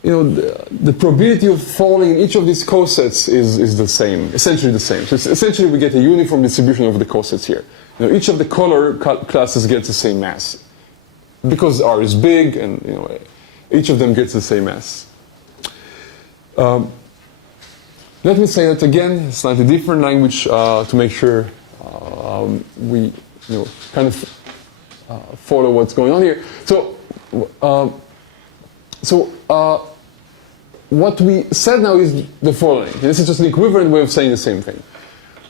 the probability of falling in each of these cosets is the same, essentially the same. So essentially we get a uniform distribution of the cosets here. Each of the color classes gets the same mass. Because R is big, and each of them gets the same mass. Let me say that again, slightly different language to make sure we kind of follow what's going on here. So what we said now is the following. This is just an equivalent way of saying the same thing.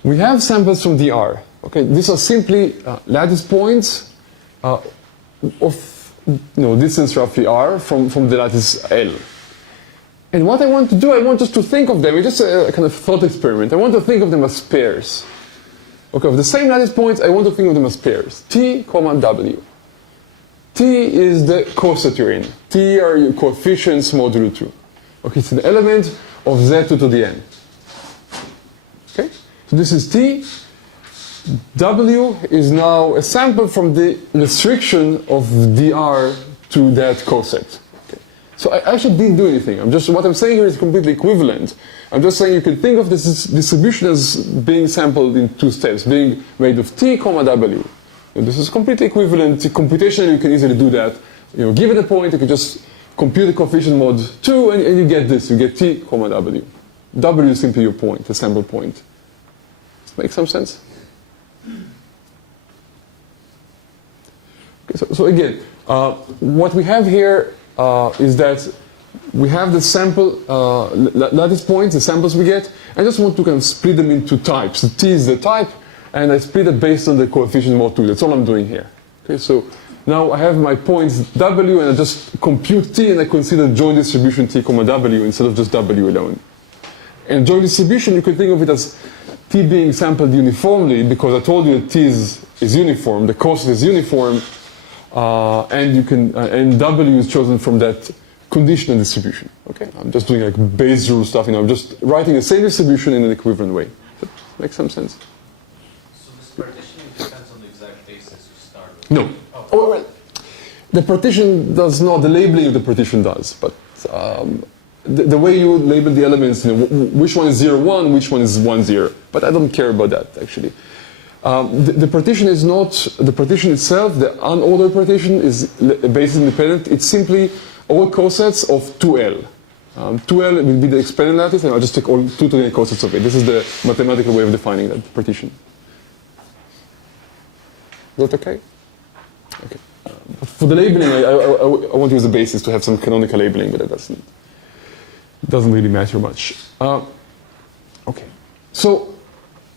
We have samples from dr. Okay, these are simply lattice points of distance roughly r from the lattice L. And what I want to do, I want us to think of them, it's just a kind of thought experiment. I want to think of them as pairs. Okay, of the same lattice points, I want to think of them as pairs. T, comma, W. T is the coset you're in. T are your coefficients modulo 2. Okay, it's an element of Z2 to the n. Okay, so this is T. W is now a sample from the restriction of dr to that coset. Okay. So I actually didn't do anything. What I'm saying here is completely equivalent. I'm just saying you can think of this distribution as being sampled in 2 steps, being made of T, comma, W. And this is completely equivalent. Computationally, you can easily do that. Given a point, you can just compute the coefficient mod 2, and you get this. You get T, comma, W. W is simply your point, the sample point. Does that make some sense? Okay, so again, what we have here is that we have the sample lattice points, the samples we get. I just want to kind of split them into types. The T is the type, and I split it based on the coefficient mod 2. That's all I'm doing here. Okay, so now I have my points W, and I just compute T, and I consider joint distribution T, comma, W instead of just W alone. And joint distribution, you can think of it as T being sampled uniformly, because I told you that T is uniform, the coset is uniform, and W is chosen from that conditional distribution. Okay, I'm just doing like base rule stuff. I'm just writing the same distribution in an equivalent way. That makes some sense. So this partitioning depends on the exact basis you start with? No. Oh, well, the partition does not. The labeling of the partition does, but the way you label the elements, which one is 0, 1, which one is 1, 0. But I don't care about that actually. The partition is not the partition itself. The unordered partition is basis independent. It's simply all cosets of 2L. 2L will be the expanded lattice, and I'll just take all 2 to the n cosets of it. This is the mathematical way of defining that partition. Is that okay? Okay. For the labeling, I want to use the basis to have some canonical labeling, but it doesn't really matter much. Okay. So.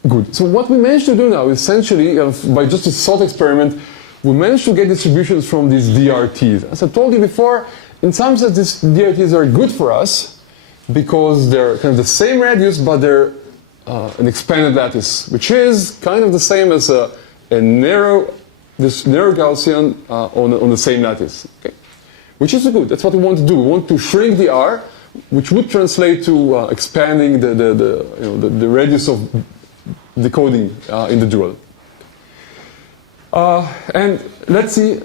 Good. So what we managed to do now, essentially, by just a thought experiment, we managed to get distributions from these DRTs. As I told you before, in some sense, these DRTs are good for us because they're kind of the same radius, but they're an expanded lattice, which is kind of the same as this narrow Gaussian on the same lattice. Okay? Which is good. That's what we want to do. We want to shrink the R, which would translate to expanding the radius of decoding in the dual. And let's see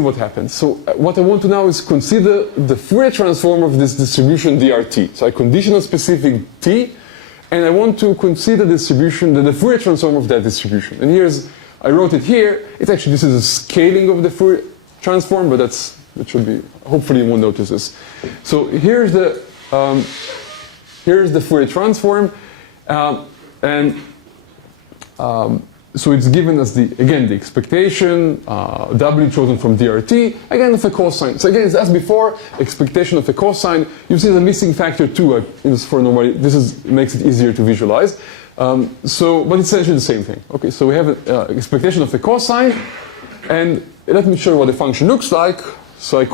what happens. So what I want to now is consider the Fourier transform of this distribution DRT. So I condition a specific T, and I want to consider the Fourier transform of that distribution. And I wrote it here. This is a scaling of the Fourier transform, but it should be, hopefully you won't notice this. So here's the Fourier transform, so it's given as the expectation, W chosen from DRT, again of a cosine. So again, as before, expectation of a cosine. You see the missing factor 2 for normal. This makes it easier to visualize. But it's essentially the same thing. Okay, so we have an expectation of a cosine, and let me show you what the function looks like. So I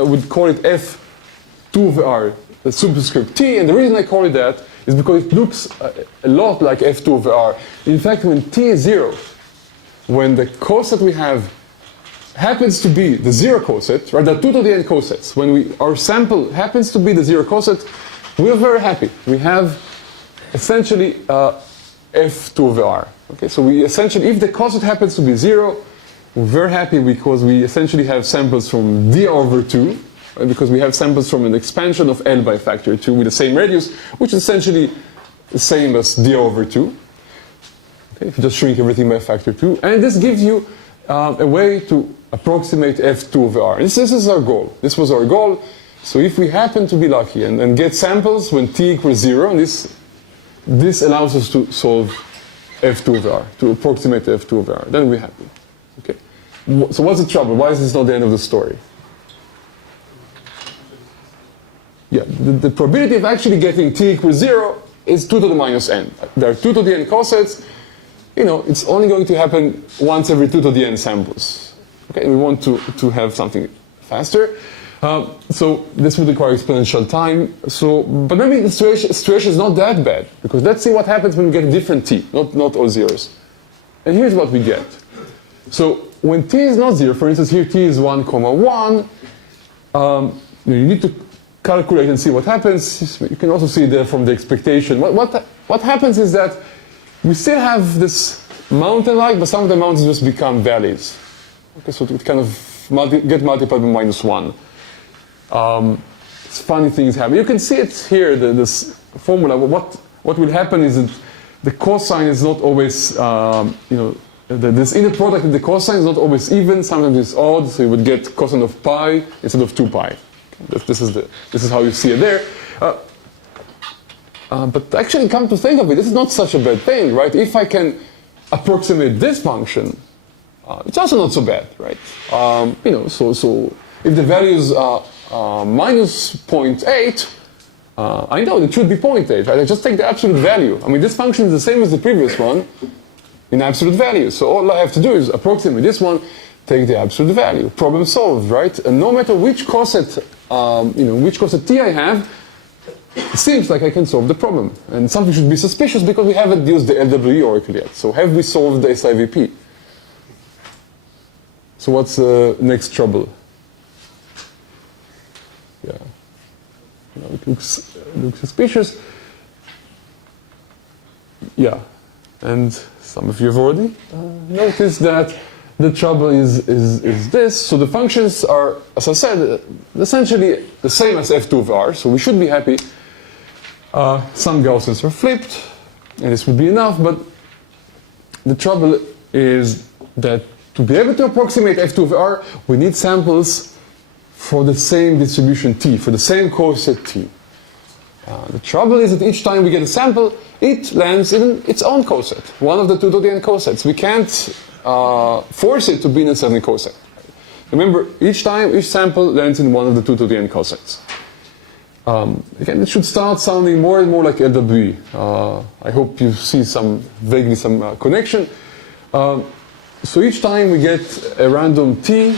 would call it F2 of R, the superscript T, and the reason I call it that is because it looks a lot like F2 over R. In fact, when T is 0, when the coset we have happens to be the 0 coset, right, there are 2 to the n cosets. When our sample happens to be the 0 coset, we are very happy. We have essentially F2 over R. Okay, so we essentially, if the coset happens to be 0, we're very happy because we essentially have samples from d over 2, right, because we have samples from an expansion of L by factor 2 with the same radius, which is essentially the same as d over 2. Okay, if you just shrink everything by factor 2. And this gives you a way to approximate F2 over R. And this is our goal. This was our goal. So if we happen to be lucky and get samples when t equals 0, and this allows us to solve F2 over R, to approximate F2 over R, then we're happy. Okay. So what's the trouble? Why is this not the end of the story? Yeah, the probability of actually getting t equals 0 is 2 to the minus n. There are 2 to the n cosets. It's only going to happen once every 2 to the n samples. Okay, we want to have something faster. So this would require exponential time. But maybe the situation is not that bad, because let's see what happens when we get a different t, not all zeros. And here's what we get. So when t is not 0, for instance, here t is 1, 1, you need to calculate and see what happens. You can also see there from the expectation. What happens is that we still have this mountain-like, but some of the mountains just become valleys. Okay, so it kind of get multiplied by -1. Funny things happen. You can see it here, this formula. What will happen is that the cosine is not always, this inner product of the cosine is not always even. Sometimes it's odd, so you would get cosine of pi instead of 2 pi. This is how you see it there. But actually, come to think of it, this is not such a bad thing, right? If I can approximate this function, it's also not so bad, right? So if the value is minus 0.8, I know it should be 0.8, right? I just take the absolute value. I mean, this function is the same as the previous one in absolute value. So all I have to do is approximate this one, take the absolute value. Problem solved, right? And no matter which coset, which coset t I have, it seems like I can solve the problem. And something should be suspicious because we haven't used the LWE oracle yet. So have we solved the SIVP? So what's the next trouble? Yeah. It looks suspicious. Yeah. And some of you have already noticed that the trouble is this. So the functions are, as I said, essentially the same as f2 of r. So we should be happy. Some Gaussians are flipped, and this would be enough. But the trouble is that to be able to approximate f2 of r, we need samples for the same distribution t, for the same coset t. The trouble is that each time we get a sample, it lands in its own coset, one of the 2 to the n cosets. We can't force it to be in a certain coset. Remember, each sample lands in one of the 2 to the n cosets. Again, it should start sounding more and more like LWE. I hope you see vaguely some connection. So each time we get a random t,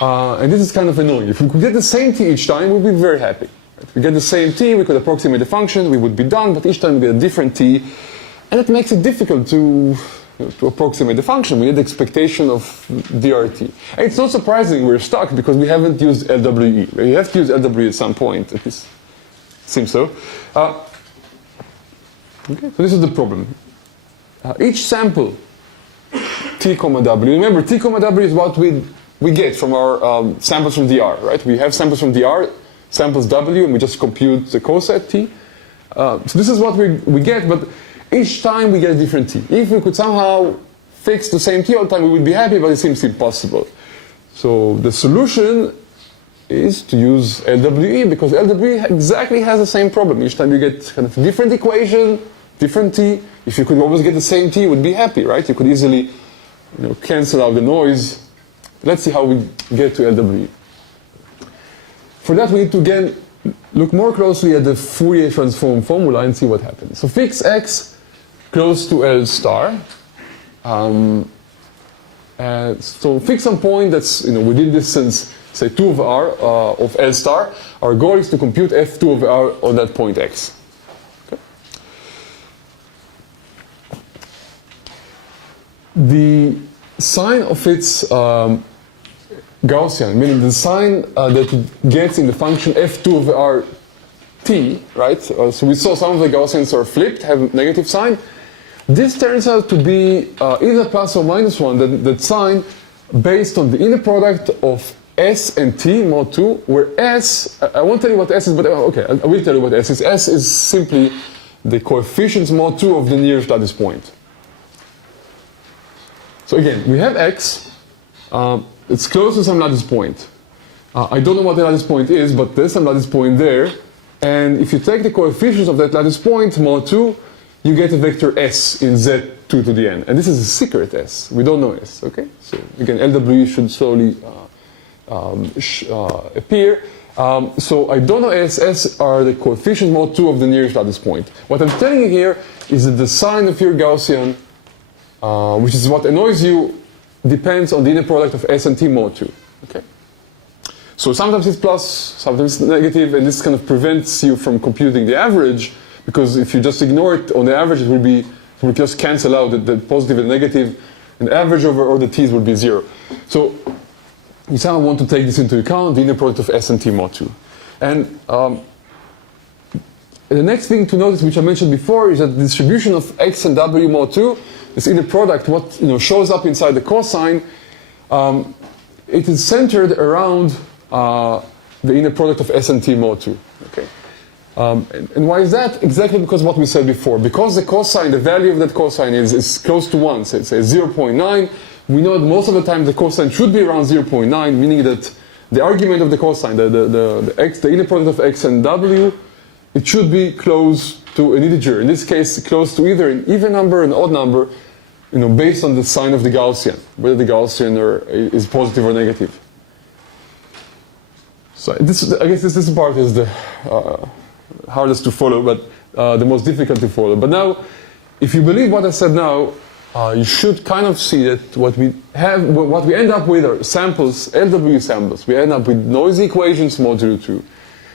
and this is kind of annoying. If we could get the same t each time, we'd be very happy. If we get the same t, we could approximate the function, we would be done, but each time we get a different t, and it makes it difficult to approximate the function. We need the expectation of dRt. And it's not surprising we're stuck because we haven't used LWE. We have to use LWE at some point, at least it seems so. Okay, so this is the problem. Each sample, t, w, remember t, w is what we get from our samples from dr, right? We have samples from dr, samples w, and we just compute the coset t. So this is what we get, but each time we get a different t. If we could somehow fix the same t all the time, we would be happy, but it seems impossible. So the solution is to use LWE, because LWE exactly has the same problem. Each time you get kind of different equation, different t. If you could always get the same t, you would be happy, right? You could easily cancel out the noise. Let's see how we get to LWE. For that, we need to again look more closely at the Fourier transform formula and see what happens. So fix x close to L star. So fix some point that's within distance, say 2 of r of L star. Our goal is to compute f2 of r on that point x. Okay. The sign of its Gaussian, meaning the sign that it gets in the function f2 of r t, right? So we saw some of the Gaussians are flipped, have negative sign. This turns out to be either plus or minus 1, that sign based on the inner product of s and t mod 2, where s, I won't tell you what s is, but okay, I will tell you what s is. S is simply the coefficients mod 2 of the nearest lattice point. So again, we have x, it's close to some lattice point. I don't know what the lattice point is, but there's some lattice point there. And if you take the coefficients of that lattice point, mod 2, you get a vector s in z2 to the n. And this is a secret s. We don't know s, okay? So again, LWE should slowly appear. So I don't know s. S are the coefficient mod 2 of the nearest lattice point. What I'm telling you here is that the sign of your Gaussian, which is what annoys you, depends on the inner product of s and t mod 2. Okay? So sometimes it's plus, sometimes it's negative, and this kind of prevents you from computing the average, because if you just ignore it on the average, it will be we just cancel out the positive and negative, and average over all the t's would be 0. So we somehow want to take this into account, the inner product of S and T mod 2. And the next thing to notice, which I mentioned before, is that the distribution of X and W mod 2, this inner product, what shows up inside the cosine, it is centered around the inner product of S and T mod 2. Okay? And why is that? Exactly because what we said before. Because the cosine, the value of that cosine is close to 1, so it's 0.9, we know that most of the time the cosine should be around 0.9, meaning that the argument of the cosine, the inner product of X and W, it should be close to an integer. In this case, close to either an even number or an odd number, based on the sign of the Gaussian, whether the Gaussian is positive or negative. So I guess this part is the hardest to follow, but the most difficult to follow. But now, if you believe what I said now, you should kind of see that what we end up with are samples, LWE samples. We end up with noisy equations modulo 2.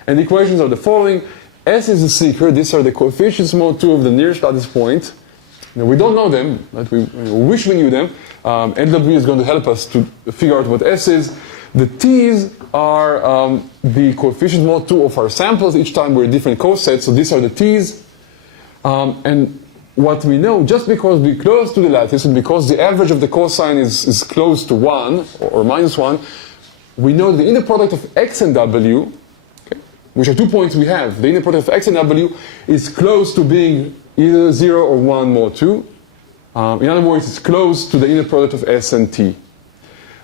And the equations are the following. S is the seeker. These are the coefficients mod 2 of the nearest lattice point. We don't know them, but we wish we knew them. LWE is going to help us to figure out what S is. The T's are the coefficient mod 2 of our samples. Each time we're different cosets, so these are the T's. And what we know, just because we're close to the lattice and because the average of the cosine is close to 1 or minus 1, we know the inner product of X and W, okay, which are 2 points we have. The inner product of X and W is close to being either 0 or 1 mod 2. In other words, it's close to the inner product of S and T.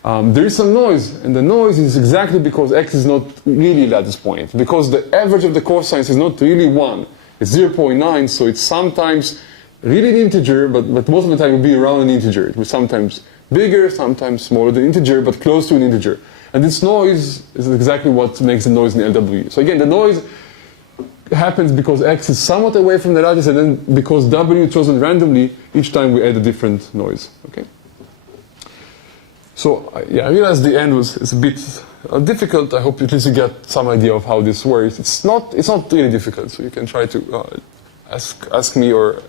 There is some noise, and the noise is exactly because X is not really a lattice point, because the average of the cosines is not really 1. It's 0.9, so it's sometimes really an integer, but most of the time it will be around an integer. It will sometimes bigger, sometimes smaller than integer, but close to an integer. And this noise is exactly what makes the noise in LWE. So again, the noise happens because X is somewhat away from the lattice, and then because W chosen randomly, each time we add a different noise. Okay. So yeah, I realize the end is a bit difficult. I hope at least you get some idea of how this works. It's not really difficult, so you can try to ask me or.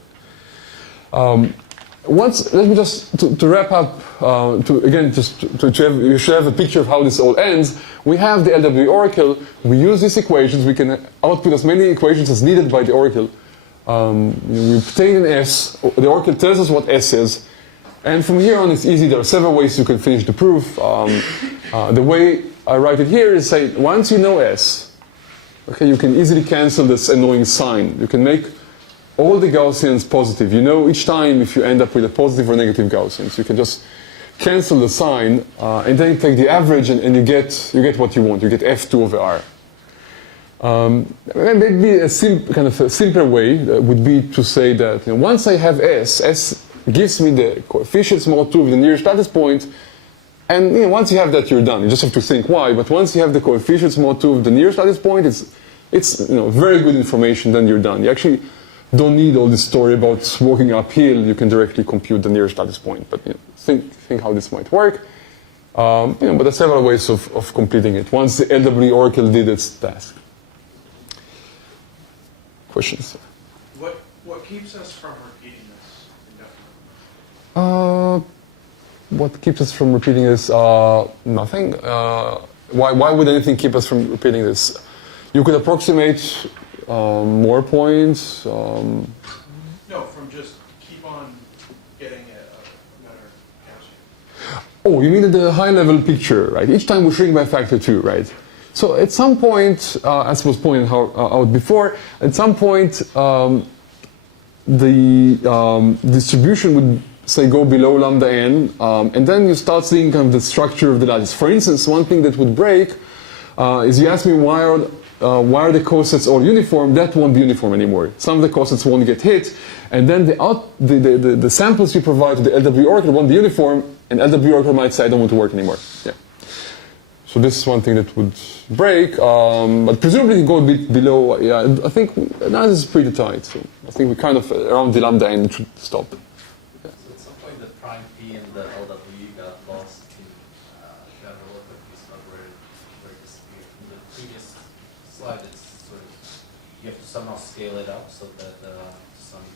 Let me just to wrap up. You should have a picture of how this all ends. We have the LWE oracle. We use these equations. We can output as many equations as needed by the oracle. We obtain an S. The oracle tells us what S is. And from here on, it's easy. There are several ways you can finish the proof. The way I write it here is say, once you know S, okay, you can easily cancel this annoying sign. You can make all the Gaussians positive. You know each time if you end up with a positive or negative Gaussian. So you can just cancel the sign, and then you take the average, and you get what you want. You get F2 over R. Maybe a simpler way would be to say that once I have S gives me the coefficients mod 2 of the nearest lattice point, and once you have that, you're done. You just have to think why. But once you have the coefficients mod 2 of the nearest lattice point, it's very good information. Then you're done. You actually don't need all this story about walking uphill. You can directly compute the nearest lattice point. But think how this might work. But there are several ways of completing it once the LWE oracle did its task. Questions? What keeps us from repeating this indefinitely? What keeps us from repeating this? Nothing. Why would anything keep us from repeating this? You could approximate more points. No, from just keep on getting a better answer. Oh, you mean the high-level picture, right? Each time we shrink by a factor 2, right? So at some point, as was pointed out before, at some point the distribution would say go below lambda n, and then you start seeing kind of the structure of the lattice. For instance, one thing that would break is you ask me why are the cosets all uniform? That won't be uniform anymore. Some of the cosets won't get hit, and then the samples you provide to the LWE oracle won't be uniform, and LWE oracle might say I don't want to work anymore. Yeah. So this is one thing that would break, but presumably go a bit below. Yeah, I think now this is pretty tight. So I think we kind of around the lambda n should stop. So at some point the prime P and the LWE got lost in that relative piece of where it disappeared. In the previous slide, it's sort of, you have to somehow scale it up so that some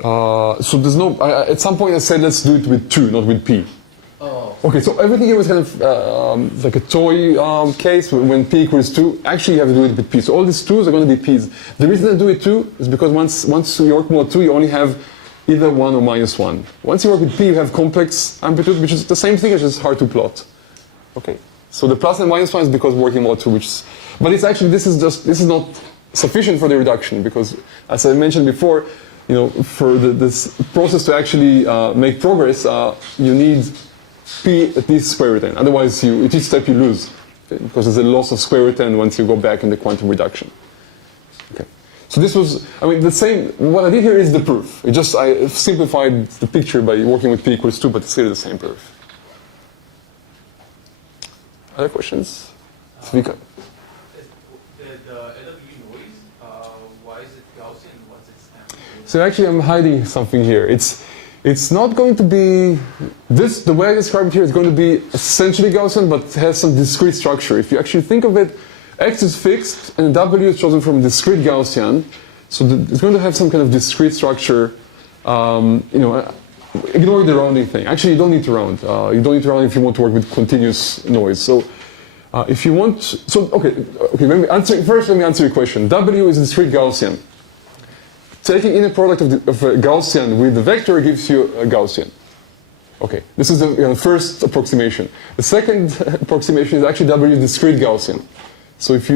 So there's no, at some point I said let's do it with 2, not with P. Oh. Okay, so everything here was kind of like a toy case when P equals 2. Actually, you have to do it with P. So all these 2's are going to be P's. The reason I do it 2 is because once you work mode 2, you only have either 1 or -1. Once you work with P, you have complex amplitude, which is the same thing, it's just hard to plot. Okay, so the plus and -1 is because working mode 2, but it's actually, this is not sufficient for the reduction, because as I mentioned before, you know, for this process to actually make progress, you need P at least square root n. Otherwise, at each step you lose, okay? Because there's a loss of square root n once you go back in the quantum reduction. Okay. So this was, I mean, the same, what I did here is the proof. I simplified the picture by working with P equals 2, but it's still the same proof. Other questions? Svika? The LWE noise, why is it Gaussian? What's its amplitude? So actually I'm hiding something here. It's not going to be, the way I describe it here is going to be essentially Gaussian, but has some discrete structure. If you actually think of it, X is fixed and W is chosen from a discrete Gaussian. So it's going to have some kind of discrete structure. You know, ignore the rounding thing. Actually, you don't need to round. You don't need to round if you want to work with continuous noise. So if you want, okay, let me answer your question. W is a discrete Gaussian. Taking in a product of a Gaussian with the vector gives you a Gaussian. Okay, this is the first approximation. The second approximation is actually W is discrete Gaussian. So if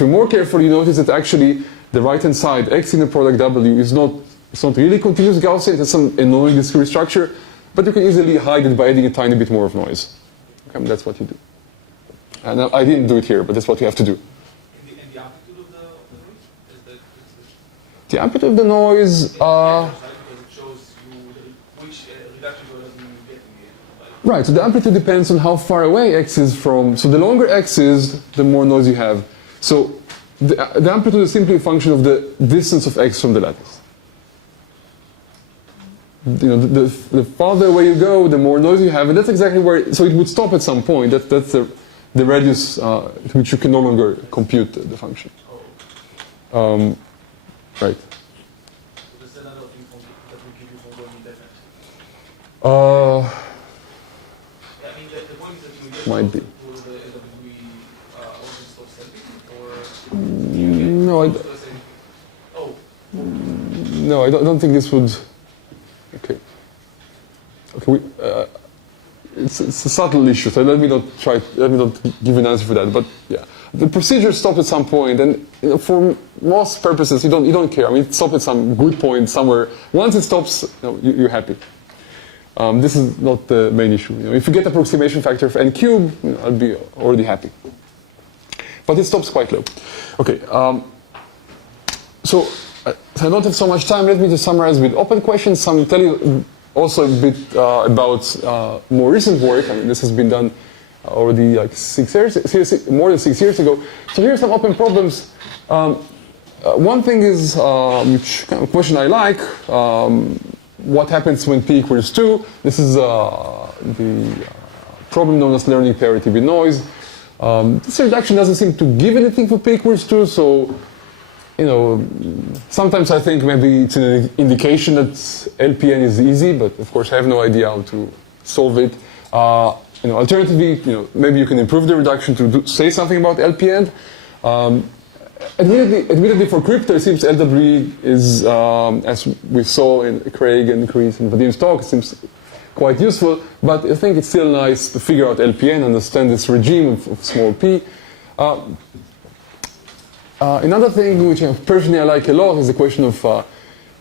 you're more careful, you notice that actually the right-hand side, X in the product W, it's not really continuous Gaussian. It has some annoying discrete structure, but you can easily hide it by adding a tiny bit more of noise. Okay, that's what you do. And I didn't do it here, but that's what you have to do. And the amplitude of the noise? The amplitude of the noise, Because it shows you which reduction you are getting in. right, so the amplitude depends on how far away X is from, so the longer X is, the more noise you have. So the amplitude is simply a function of the distance of X from the lattice. You know, the farther away you go, the more noise you have, and that's exactly where, so it would stop at some point. That's the radius to which you can no longer compute the function. Right. So there's another thing that will give you from going indefinite. I mean, the point is that you get Might be. to the LWE origin stop setting, or No, no, I don't think this would. Okay. Okay. It's a subtle issue, so let me not give an answer for that. But yeah, the procedure stops at some point, and you know, for most purposes, you don't care. I mean, it stops at some good point somewhere. Once it stops, you're happy. This is not the main issue. You know, if you get approximation factor of n cubed, I'll be already happy. But it stops quite low. Okay. So I don't have so much time. Let me just summarize with open questions. Tell you also a bit about more recent work. I mean, this has been done already like 6 years, more than 6 years ago. So here are some open problems. One thing is, which kind of question I like, what happens when P equals 2? This is the problem known as learning parity with noise. This reduction doesn't seem to give anything for P equals 2, so you know, sometimes I think maybe it's an indication that LPN is easy, but of course I have no idea how to solve it. You know, alternatively, you know, maybe you can improve the reduction to say something about LPN. Admittedly, for crypto, it seems LWE is, as we saw in Craig and Chris and Vadim's talk, it seems quite useful, but I think it's still nice to figure out LPN, understand this regime of small p. Another thing which personally I like a lot is the question of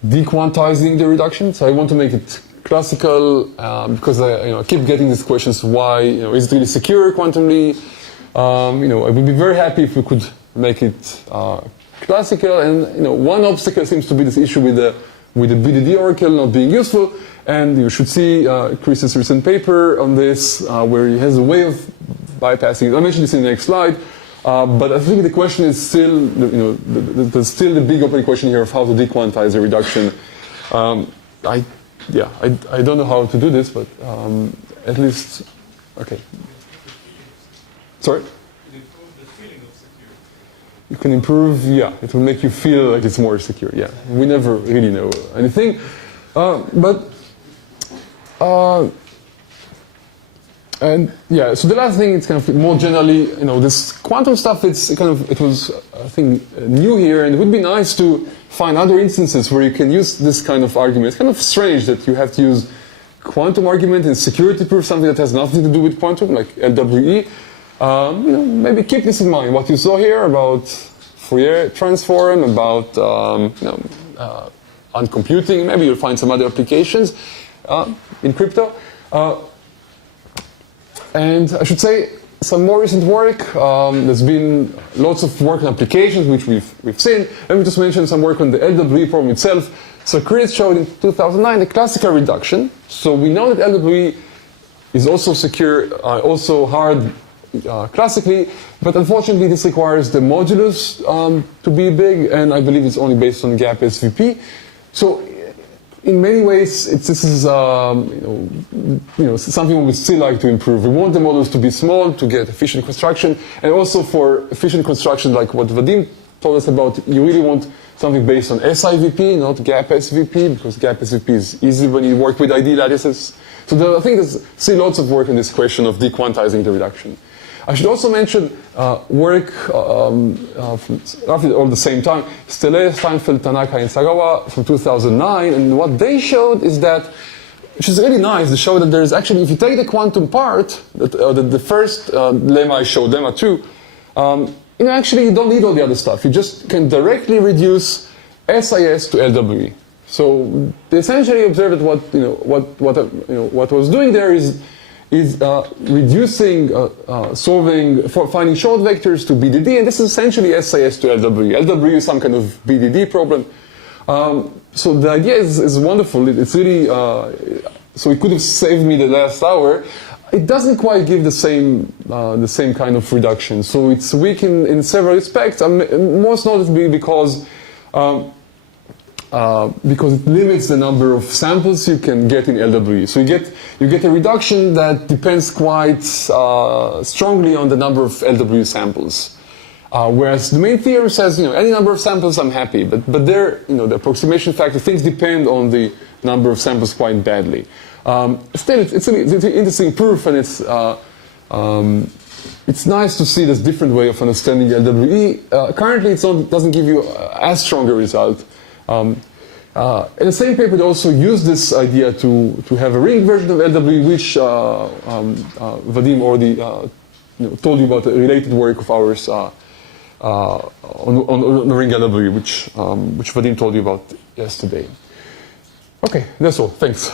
dequantizing the reduction. So I want to make it classical because I keep getting these questions: why is it really secure quantumly? I would be very happy if we could make it classical. And one obstacle seems to be this issue with the BDD oracle not being useful. And you should see Chris's recent paper on this, where he has a way of bypassing it. I'll mention this in the next slide. But I think the question is still, there's still the big open question here of how to dequantize the reduction. I don't know how to do this, but at least, okay. Sorry? you can improve, yeah, it will make you feel like it's more secure, yeah. We never really know anything. And yeah, so the last thing, it's kind of more generally, this quantum stuff, it was, I think, new here, and it would be nice to find other instances where you can use this kind of argument. It's kind of strange that you have to use quantum argument in security proof, something that has nothing to do with quantum, like LWE. Maybe keep this in mind, what you saw here about Fourier transform, about uncomputing. Maybe you'll find some other applications in crypto. And I should say, some more recent work, there's been lots of work on applications, which we've seen. Let me just mention some work on the LWE problem itself. So Chris showed in 2009 the classical reduction. So we know that LWE is also secure, also hard classically, but unfortunately this requires the modulus to be big, and I believe it's only based on gap SVP. So in many ways, this is something we would still like to improve. We want the models to be small to get efficient construction, and also for efficient construction, like what Vadim told us about, you really want something based on SIVP, not gap SVP, because gap SVP is easy when you work with ID lattices. So I think there's still lots of work on this question of dequantizing the reduction. I should also mention work from roughly all the same time, Stelle, Steinfeld, Tanaka, and Sagawa from 2009, and what they showed is that, which is really nice, they show that there is actually, if you take the quantum part, the first lemma I showed, lemma 2, actually you don't need all the other stuff. You just can directly reduce SIS to LWE. So they essentially observed what I was doing there is reducing, finding short vectors to BDD, and this is essentially SIS to LWE. LWE is some kind of BDD problem. So the idea is wonderful. It's really, so it could have saved me the last hour. It doesn't quite give the same kind of reduction. So it's weak in several respects, most notably because it limits the number of samples you can get in LWE. So you get a reduction that depends quite strongly on the number of LWE samples. Whereas the main theorem says, any number of samples, I'm happy. But there, the approximation factor, things depend on the number of samples quite badly. Still, it's an interesting proof, and it's nice to see this different way of understanding LWE. Currently, it doesn't give you as strong a result. In the same paper, they also used this idea to have a ring version of LWE, which Vadim already told you about a related work of ours on the ring LWE, which Vadim told you about yesterday. Okay, that's all. Thanks.